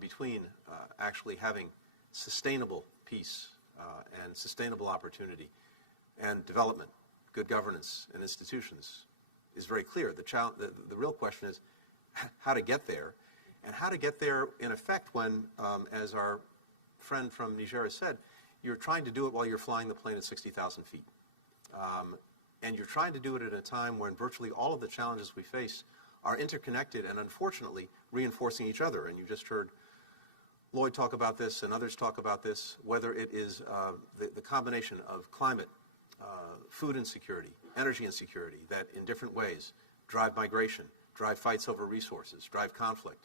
between actually having sustainable peace and sustainable opportunity and development, good governance, and institutions is very clear. The real question is how to get there, and how to get there in effect when, as our friend from Niger has said, you're trying to do it while you're flying the plane at 60,000 feet. And you're trying to do it at a time when virtually all of the challenges we face are interconnected and unfortunately reinforcing each other. And you just heard Lloyd talk about this and others talk about this, whether it is the combination of climate, food insecurity, energy insecurity that in different ways drive migration, drive fights over resources, drive conflict.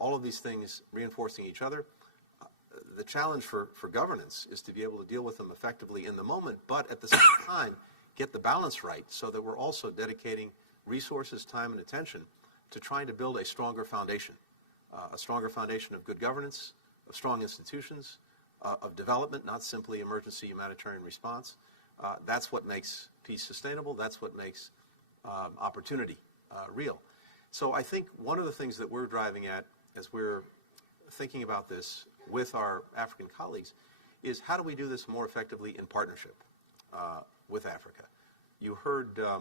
All of these things reinforcing each other. The challenge for governance is to be able to deal with them effectively in the moment, but at the same time get the balance right so that we're also dedicating resources, time, and attention to trying to build a stronger foundation of good governance, of strong institutions, of development, not simply emergency humanitarian response. That's what makes peace sustainable. That's what makes opportunity real. So I think one of the things that we're driving at as we're thinking about this with our African colleagues is how do we do this more effectively in partnership with Africa? You heard the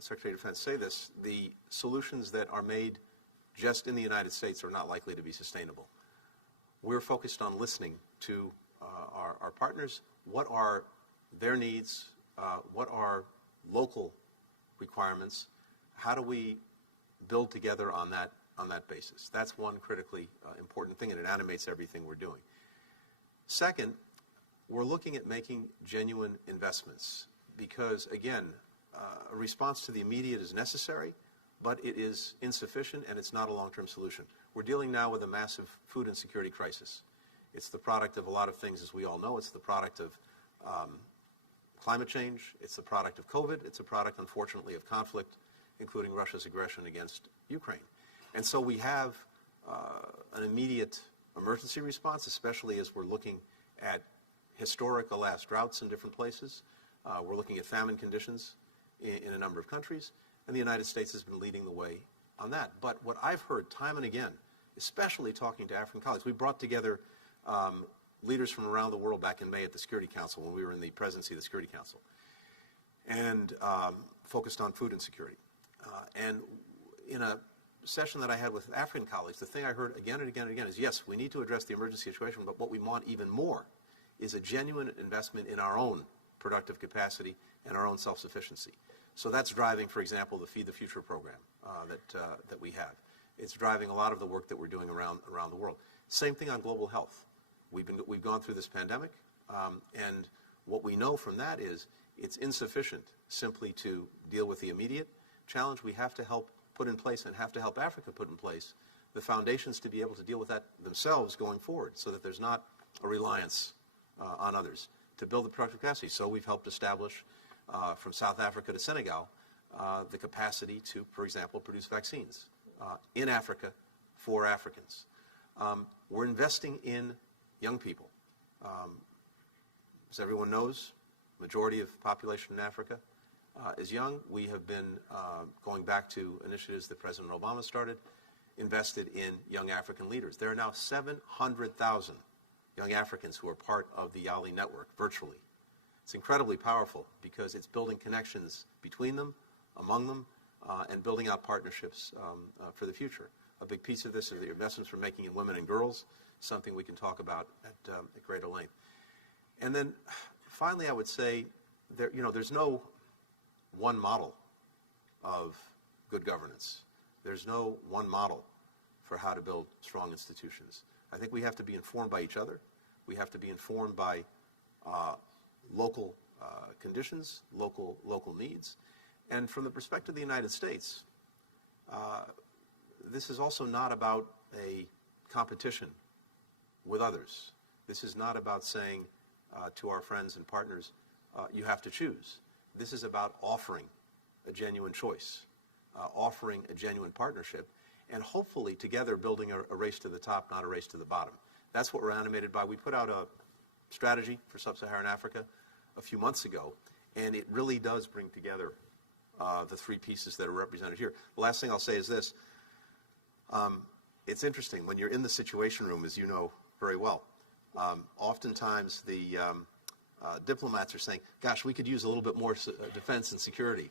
Secretary of Defense say this, the solutions that are made just in the United States are not likely to be sustainable. We're focused on listening to our partners. What are their needs? What are local requirements? How do we build together on that basis? That's one critically important thing, and it animates everything we're doing. Second, we're looking at making genuine investments because, again, a response to the immediate is necessary, but it is insufficient and it's not a long-term solution. We're dealing now with a massive food insecurity crisis. It's the product of a lot of things, as we all know. It's the product of climate change. It's the product of COVID. It's a product, unfortunately, of conflict, including Russia's aggression against Ukraine. And so we have an immediate emergency response, especially as we're looking at historic, alas, droughts in different places. We're looking at famine conditions in a number of countries, and the United States has been leading the way on that. But what I've heard time and again, especially talking to African colleagues, we brought together leaders from around the world back in May at the Security Council when we were in the presidency of the Security Council, and focused on food insecurity. And in a session that I had with African colleagues, the thing I heard again and again and again is, yes, we need to address the emergency situation, but what we want even more is a genuine investment in our own productive capacity and our own self-sufficiency. So that's driving, for example, the Feed the Future program that we have. It's driving a lot of the work that we're doing around the world. Same thing on global health. We've gone through this pandemic, and what we know from that is it's insufficient simply to deal with the immediate challenge. We have to help put in place and have to help Africa put in place the foundations to be able to deal with that themselves going forward so that there's not a reliance on others to build the productive capacity. So we've helped establish from South Africa to Senegal the capacity to, for example, produce vaccines in Africa for Africans. We're investing in young people. As everyone knows, majority of population in Africa is young. We have been, going back to initiatives that President Obama started, invested in young African leaders. There are now 700,000 young Africans who are part of the YALI network virtually. It's incredibly powerful because it's building connections between them, among them, and building out partnerships for the future. A big piece of this are the investments we're making in women and girls, something we can talk about at greater length. And then finally, I would say there's no one model of good governance. There's no one model for how to build strong institutions. I think we have to be informed by each other. We have to be informed by local conditions, local needs. And from the perspective of the United States, this is also not about a competition with others. This is not about saying to our friends and partners, you have to choose. This is about offering a genuine choice, offering a genuine partnership, and hopefully together building a race to the top, not a race to the bottom. That's what we're animated by. We put out a strategy for sub-Saharan Africa a few months ago, and it really does bring together the three pieces that are represented here. The last thing I'll say is this. It's interesting, when you're in the Situation Room, as you know very well, oftentimes the diplomats are saying, gosh, we could use a little bit more defense and security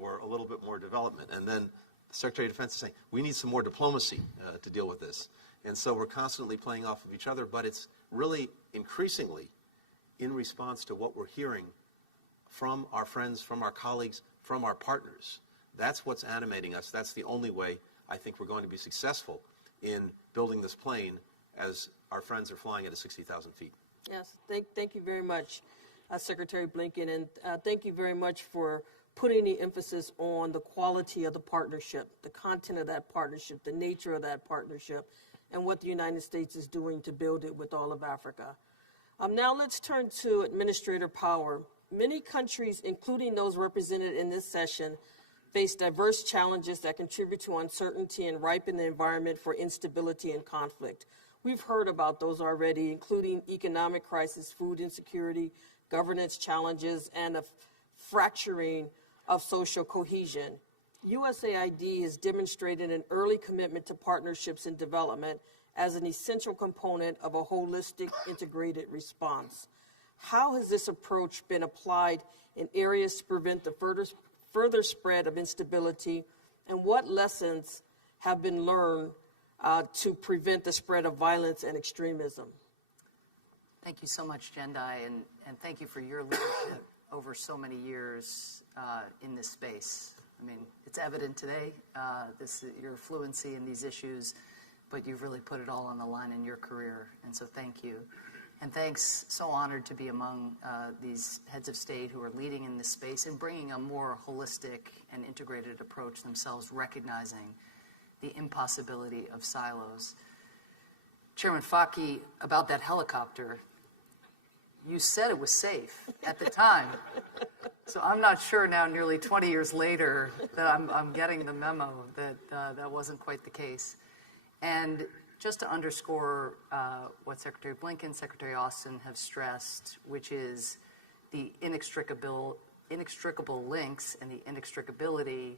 or a little bit more development. And then the Secretary of Defense is saying, we need some more diplomacy to deal with this. And so we're constantly playing off of each other, but it's really increasingly in response to what we're hearing from our friends, from our colleagues, from our partners. That's what's animating us. That's the only way I think we're going to be successful in building this plane as our friends are flying at 60,000 feet. Yes, thank you very much, Secretary Blinken, and thank you very much for putting the emphasis on the quality of the partnership, the content of that partnership, the nature of that partnership, and what the United States is doing to build it with all of Africa. Now let's turn to administrator power. Many countries, including those represented in this session, face diverse challenges that contribute to uncertainty and ripen the environment for instability and conflict. We've heard about those already, including economic crisis, food insecurity, governance challenges, and a fracturing of social cohesion. USAID has demonstrated an early commitment to partnerships and development as an essential component of a holistic, integrated response. How has this approach been applied in areas to prevent the further spread of instability, and what lessons have been learned to prevent the spread of violence and extremism? Thank you so much, Jendai, and thank you for your leadership over so many years in this space. I mean, it's evident today, your fluency in these issues, but you've really put it all on the line in your career, and so thank you. And thanks, so honored to be among these heads of state who are leading in this space and bringing a more holistic and integrated approach themselves, recognizing the impossibility of silos. Chairman Faki, about that helicopter, you said it was safe at the time. So I'm not sure now, nearly 20 years later, that I'm getting the memo that that wasn't quite the case. And just to underscore what Secretary Blinken, Secretary Austin have stressed, which is the inextricable links and the inextricability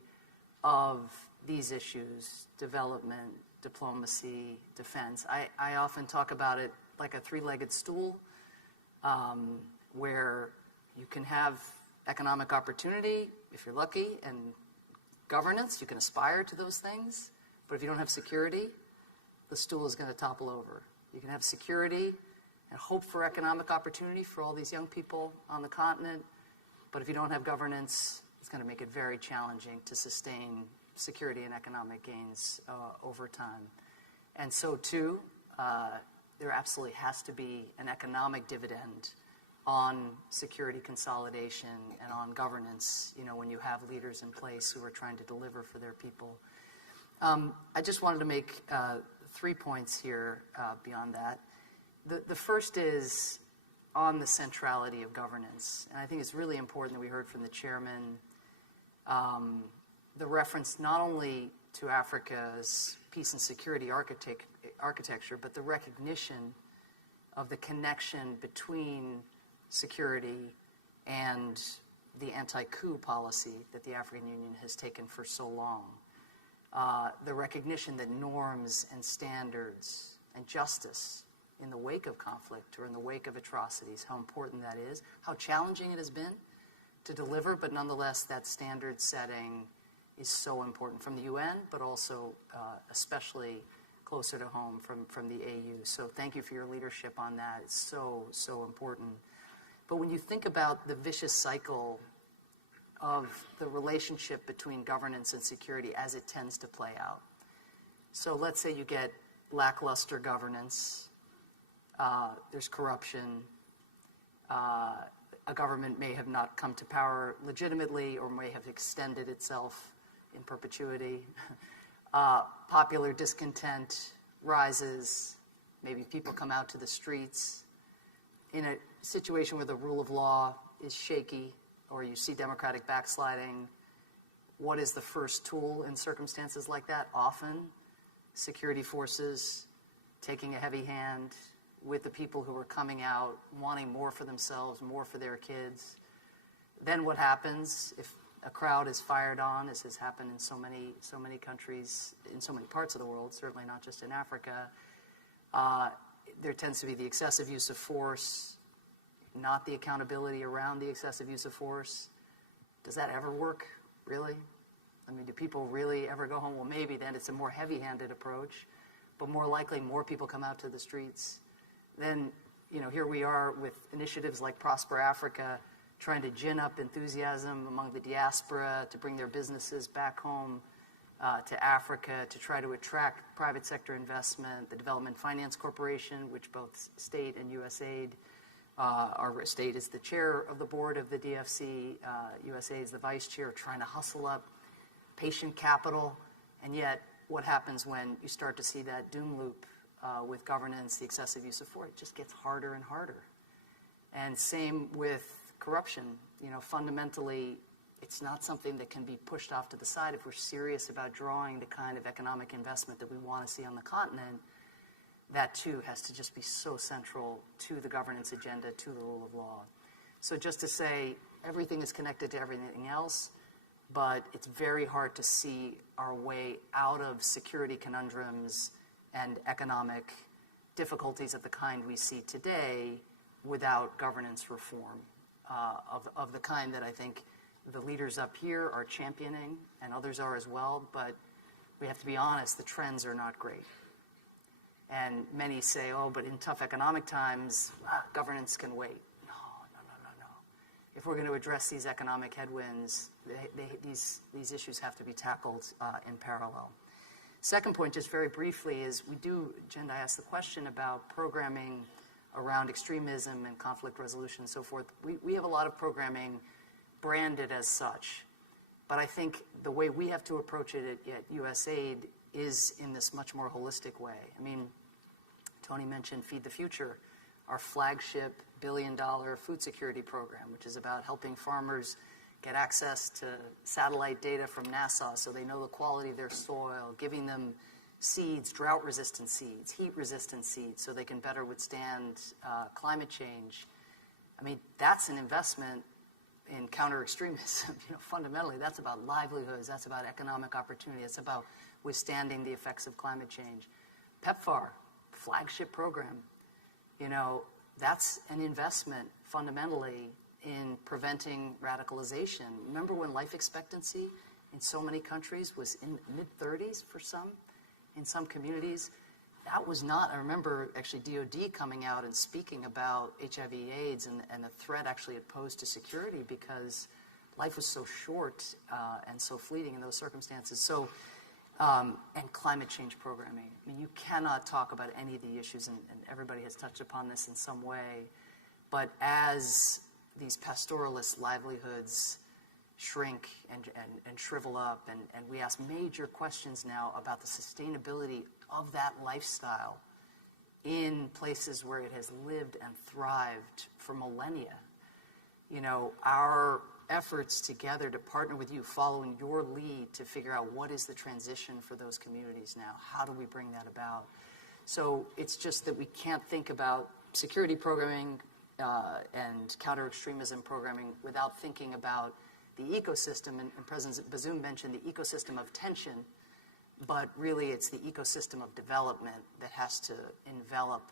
of these issues, development, diplomacy, defense. I often talk about it like a three-legged stool, where you can have economic opportunity, if you're lucky, and governance, you can aspire to those things, but if you don't have security, the stool is going to topple over. You can have security and hope for economic opportunity for all these young people on the continent, but if you don't have governance, it's going to make it very challenging to sustain security and economic gains over time. And so, too, there absolutely has to be an economic dividend on security consolidation and on governance, when you have leaders in place who are trying to deliver for their people. I just wanted to make 3 points here beyond that. The first is on the centrality of governance. And I think it's really important that we heard from the chairman the reference not only to Africa's peace and security architecture, but the recognition of the connection between security and the anti-coup policy that the African Union has taken for so long. The recognition that norms and standards and justice in the wake of conflict or in the wake of atrocities, how important that is, how challenging it has been to deliver, but nonetheless that standard setting is so important from the UN, but also especially closer to home from the AU. So thank you for your leadership on that. It's so, so important. But when you think about the vicious cycle of the relationship between governance and security as it tends to play out. So let's say you get lackluster governance, there's corruption, a government may have not come to power legitimately or may have extended itself in perpetuity. Popular discontent rises, maybe people come out to the streets. In a situation where the rule of law is shaky or you see democratic backsliding, what is the first tool in circumstances like that? Often, security forces taking a heavy hand with the people who are coming out, wanting more for themselves, more for their kids. Then what happens if a crowd is fired on, as has happened in so many countries, in so many parts of the world, certainly not just in Africa? There tends to be the excessive use of force, not the accountability around the excessive use of force. Does that ever work, really? I mean, do people really ever go home? Well, maybe then it's a more heavy-handed approach, but more likely more people come out to the streets. Then, here we are with initiatives like Prosper Africa, trying to gin up enthusiasm among the diaspora to bring their businesses back home to Africa, to try to attract private sector investment. The Development Finance Corporation, which both state and USAID, our state is the chair of the board of the DFC, USAID is the vice chair, trying to hustle up patient capital. And yet, what happens when you start to see that doom loop with governance, the excessive use of force? It just gets harder and harder. And same with corruption. Fundamentally, it's not something that can be pushed off to the side. If we're serious about drawing the kind of economic investment that we want to see on the continent, that too has to just be so central to the governance agenda, to the rule of law. So just to say, everything is connected to everything else, but it's very hard to see our way out of security conundrums and economic difficulties of the kind we see today without governance reform of the kind that I think the leaders up here are championing, and others are as well, but we have to be honest, the trends are not great. And many say, oh, but in tough economic times, governance can wait. No. If we're going to address these economic headwinds, these issues have to be tackled in parallel. Second point, just very briefly, is Jenda asked the question about programming around extremism and conflict resolution and so forth. We have a lot of programming branded as such, but I think the way we have to approach it at USAID is in this much more holistic way. I mean, Tony mentioned Feed the Future, our flagship billion-dollar food security program, which is about helping farmers get access to satellite data from NASA so they know the quality of their soil, giving them seeds, drought-resistant seeds, heat-resistant seeds, so they can better withstand climate change. I mean, that's an investment in counter-extremism. Fundamentally, that's about livelihoods, that's about economic opportunity, it's about withstanding the effects of climate change. PEPFAR, flagship program, that's an investment fundamentally in preventing radicalization. Remember when life expectancy in so many countries was in mid-30s for some? In some communities, that was not, I remember actually DOD coming out and speaking about HIV/AIDS and the threat actually it posed to security because life was so short and so fleeting in those circumstances. So, and climate change programming. I mean, you cannot talk about any of the issues, and everybody has touched upon this in some way, but as these pastoralist livelihoods shrink and shrivel up, and we ask major questions now about the sustainability of that lifestyle in places where it has lived and thrived for millennia. Our efforts together to partner with you, following your lead to figure out what is the transition for those communities now, how do we bring that about? So it's just that we can't think about security programming and counter-extremism programming without thinking about the ecosystem, and President Bazoum mentioned the ecosystem of tension, but really it's the ecosystem of development that has to envelop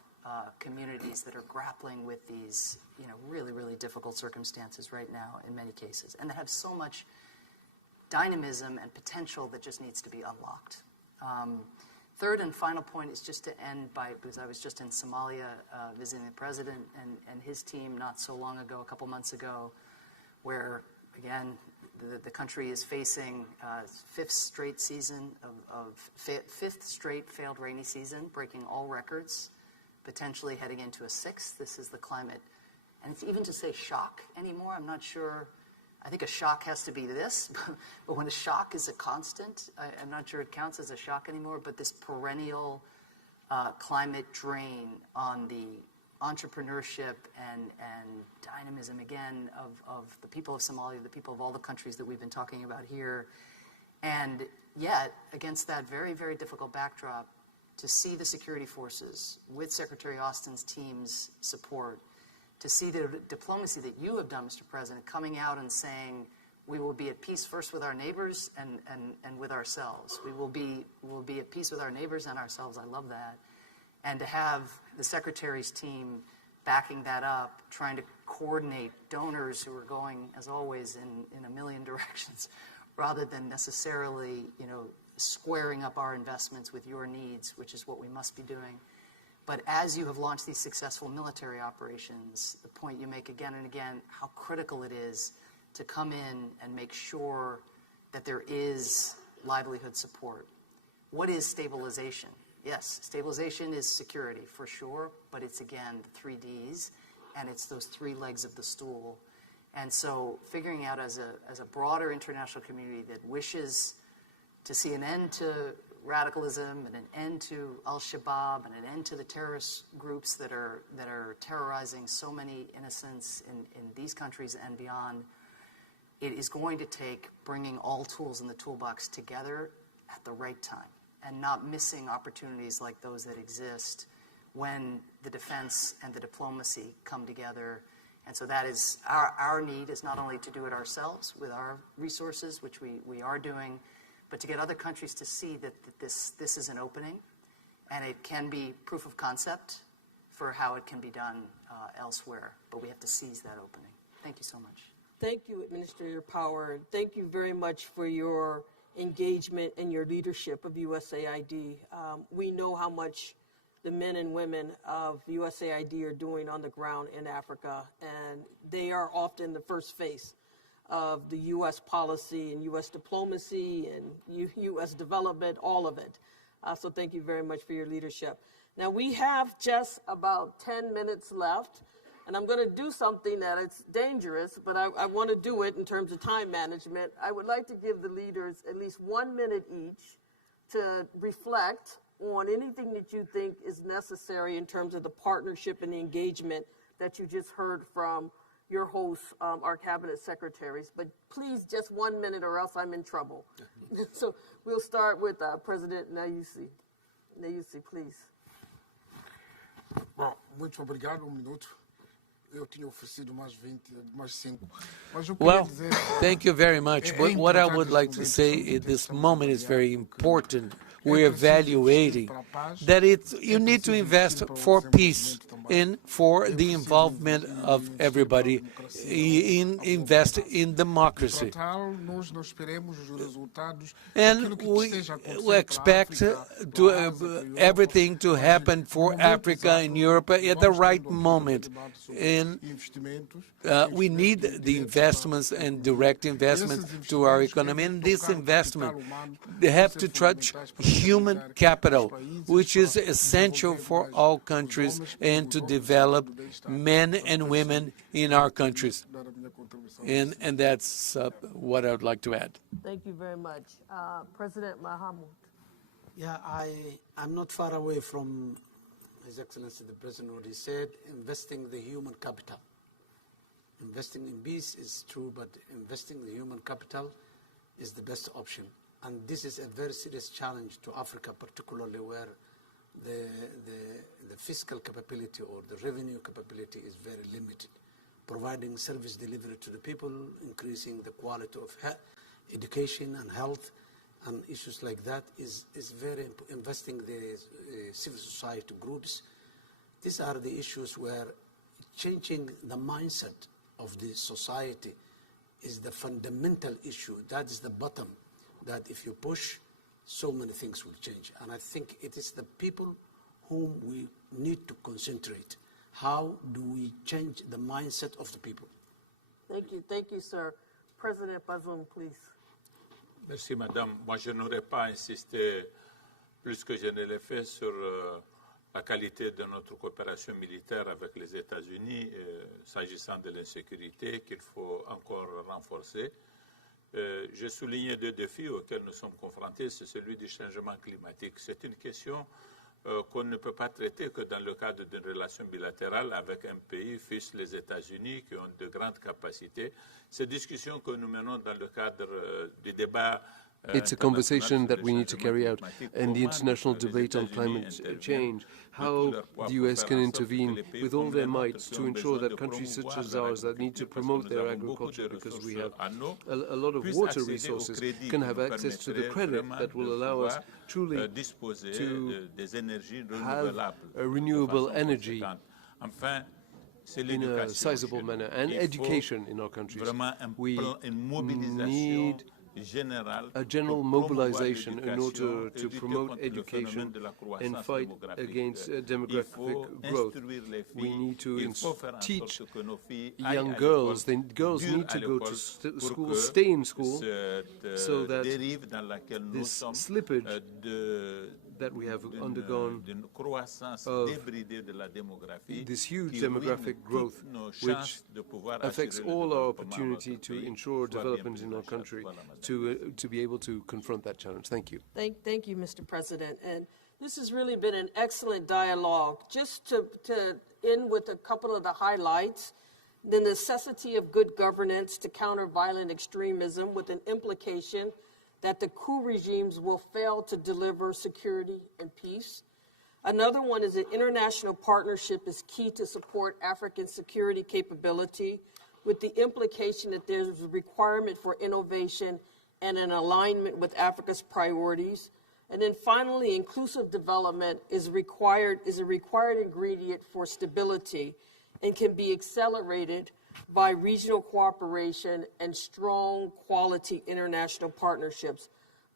communities that are grappling with these, really, really difficult circumstances right now in many cases, and that have so much dynamism and potential that just needs to be unlocked. Third and final point is just to end because I was just in Somalia visiting the president and his team not so long ago, a couple months ago, where, again, the country is facing fifth straight failed rainy season, breaking all records, potentially heading into a sixth. This is the climate. And it's even to say shock anymore, I'm not sure. I think a shock has to be this, but when a shock is a constant, I'm not sure it counts as a shock anymore, but this perennial climate drain on the entrepreneurship and dynamism, again, of the people of Somalia, the people of all the countries that we've been talking about here. And yet, against that very, very difficult backdrop, to see the security forces with Secretary Austin's team's support, to see the diplomacy that you have done, Mr. President, coming out and saying we will be at peace first with our neighbors and with ourselves. We will be at peace with our neighbors and ourselves. I love that. And to have the Secretary's team backing that up, trying to coordinate donors who are going, as always, in a million directions, rather than necessarily, squaring up our investments with your needs, which is what we must be doing. But as you have launched these successful military operations, the point you make again and again, how critical it is to come in and make sure that there is livelihood support. What is stabilization? Yes, stabilization is security for sure, but it's, again, the 3 Ds, and it's those 3 legs of the stool. And so figuring out as a broader international community that wishes to see an end to radicalism and an end to al-Shabaab and an end to the terrorist groups that are terrorizing so many innocents in these countries and beyond, it is going to take bringing all tools in the toolbox together at the right time and not missing opportunities like those that exist when the defense and the diplomacy come together. And so that is our need is not only to do it ourselves with our resources, which we are doing, but to get other countries to see that this is an opening, and it can be proof of concept for how it can be done elsewhere. But we have to seize that opening. Thank you so much. Thank you, Administrator Power. Thank you very much for your engagement and your leadership of USAID. We know how much the men and women of USAID are doing on the ground in Africa, and they are often the first face of the U.S. policy and U.S. diplomacy and U.S. development, all of it. So thank you very much for your leadership. Now we have just about 10 minutes left, and I'm going to do something that it's dangerous, but I want to do it in terms of time management. I would like to give the leaders at least 1 minute each to reflect on anything that you think is necessary in terms of the partnership and the engagement that you just heard from your hosts, our cabinet secretaries. But please, just 1 minute or else I'm in trouble. So we'll start with President Nyusi. Nyusi, please. Bom, muito obrigado. Minuto. Eu tinha oferecido mais 20, mais 5. Mas eu queria dizer, thank you very much. But what I would like to say at this moment is very important. We're evaluating that you need to invest for peace and for the involvement of everybody, invest in democracy. And we expect everything to happen for Africa and Europe at the right moment. And we need the investments and direct investments to our economy. And this investment, they have to touch human capital, which is essential for all countries and to develop men and women in our countries. And that's what I would like to add. Thank you very much. President Mahamoud. Yeah, I'm not far away from His Excellency the President, what he said, investing the human capital. Investing in peace is true, but investing the human capital is the best option. And this is a very serious challenge to Africa, particularly where the fiscal capability or the revenue capability is very limited. Providing service delivery to the people, increasing the quality of education and health, and issues like that is very important. Investing the civil society groups. These are the issues where changing the mindset of the society is the fundamental issue. That is the bottom, that if you push, so many things will change. And I think it is the people whom we need to concentrate. How do we change the mindset of the people? Thank you, sir. President Bazoum, please. Merci, Madame. Moi, je n'aurais pas insisté plus que je ne l'ai fait sur la qualité de notre coopération militaire avec les États-Unis, s'agissant de l'insécurité qu'il faut encore renforcer. J'ai souligné deux défis auxquels nous sommes confrontés, c'est celui du changement climatique. C'est une question qu'on ne peut pas traiter que dans le cadre d'une relation bilatérale avec un pays, fût-ce les États-Unis, qui ont de grandes capacités. Ces discussions que nous menons dans le cadre du débat It's a conversation that we need to carry out in the international debate on climate change, how the U.S. can intervene with all their might to ensure that countries such as ours that need to promote their agriculture because we have a lot of water resources can have access to the credit that will allow us truly to have a renewable energy in a sizable manner, and education in our countries. We need a general mobilization in order to promote education and fight against demographic growth. We need to teach young girls. Girls need to go to school, stay in school, so that this slippage that we have undergone of this huge demographic growth, which affects all our opportunity to ensure development in our country, to be able to confront that challenge. Thank you. Thank you, Mr. President. And this has really been an excellent dialogue. Just to end with a couple of the highlights, the necessity of good governance to counter violent extremism, with an implication that the coup regimes will fail to deliver security and peace. Another one is that international partnership is key to support African security capability, with the implication that there's a requirement for innovation and an alignment with Africa's priorities. And then finally, inclusive development is a required ingredient for stability and can be accelerated by regional cooperation and strong quality international partnerships.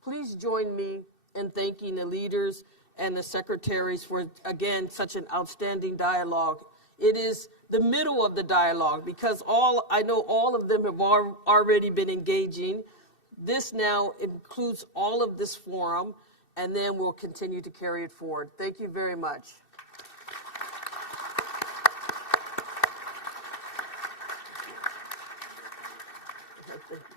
Please join me in thanking the leaders and the secretaries for, again, such an outstanding dialogue. It is the middle of the dialogue because I know all of them have already been engaging. This now includes all of this forum, and then we'll continue to carry it forward. Thank you very much. Thank you.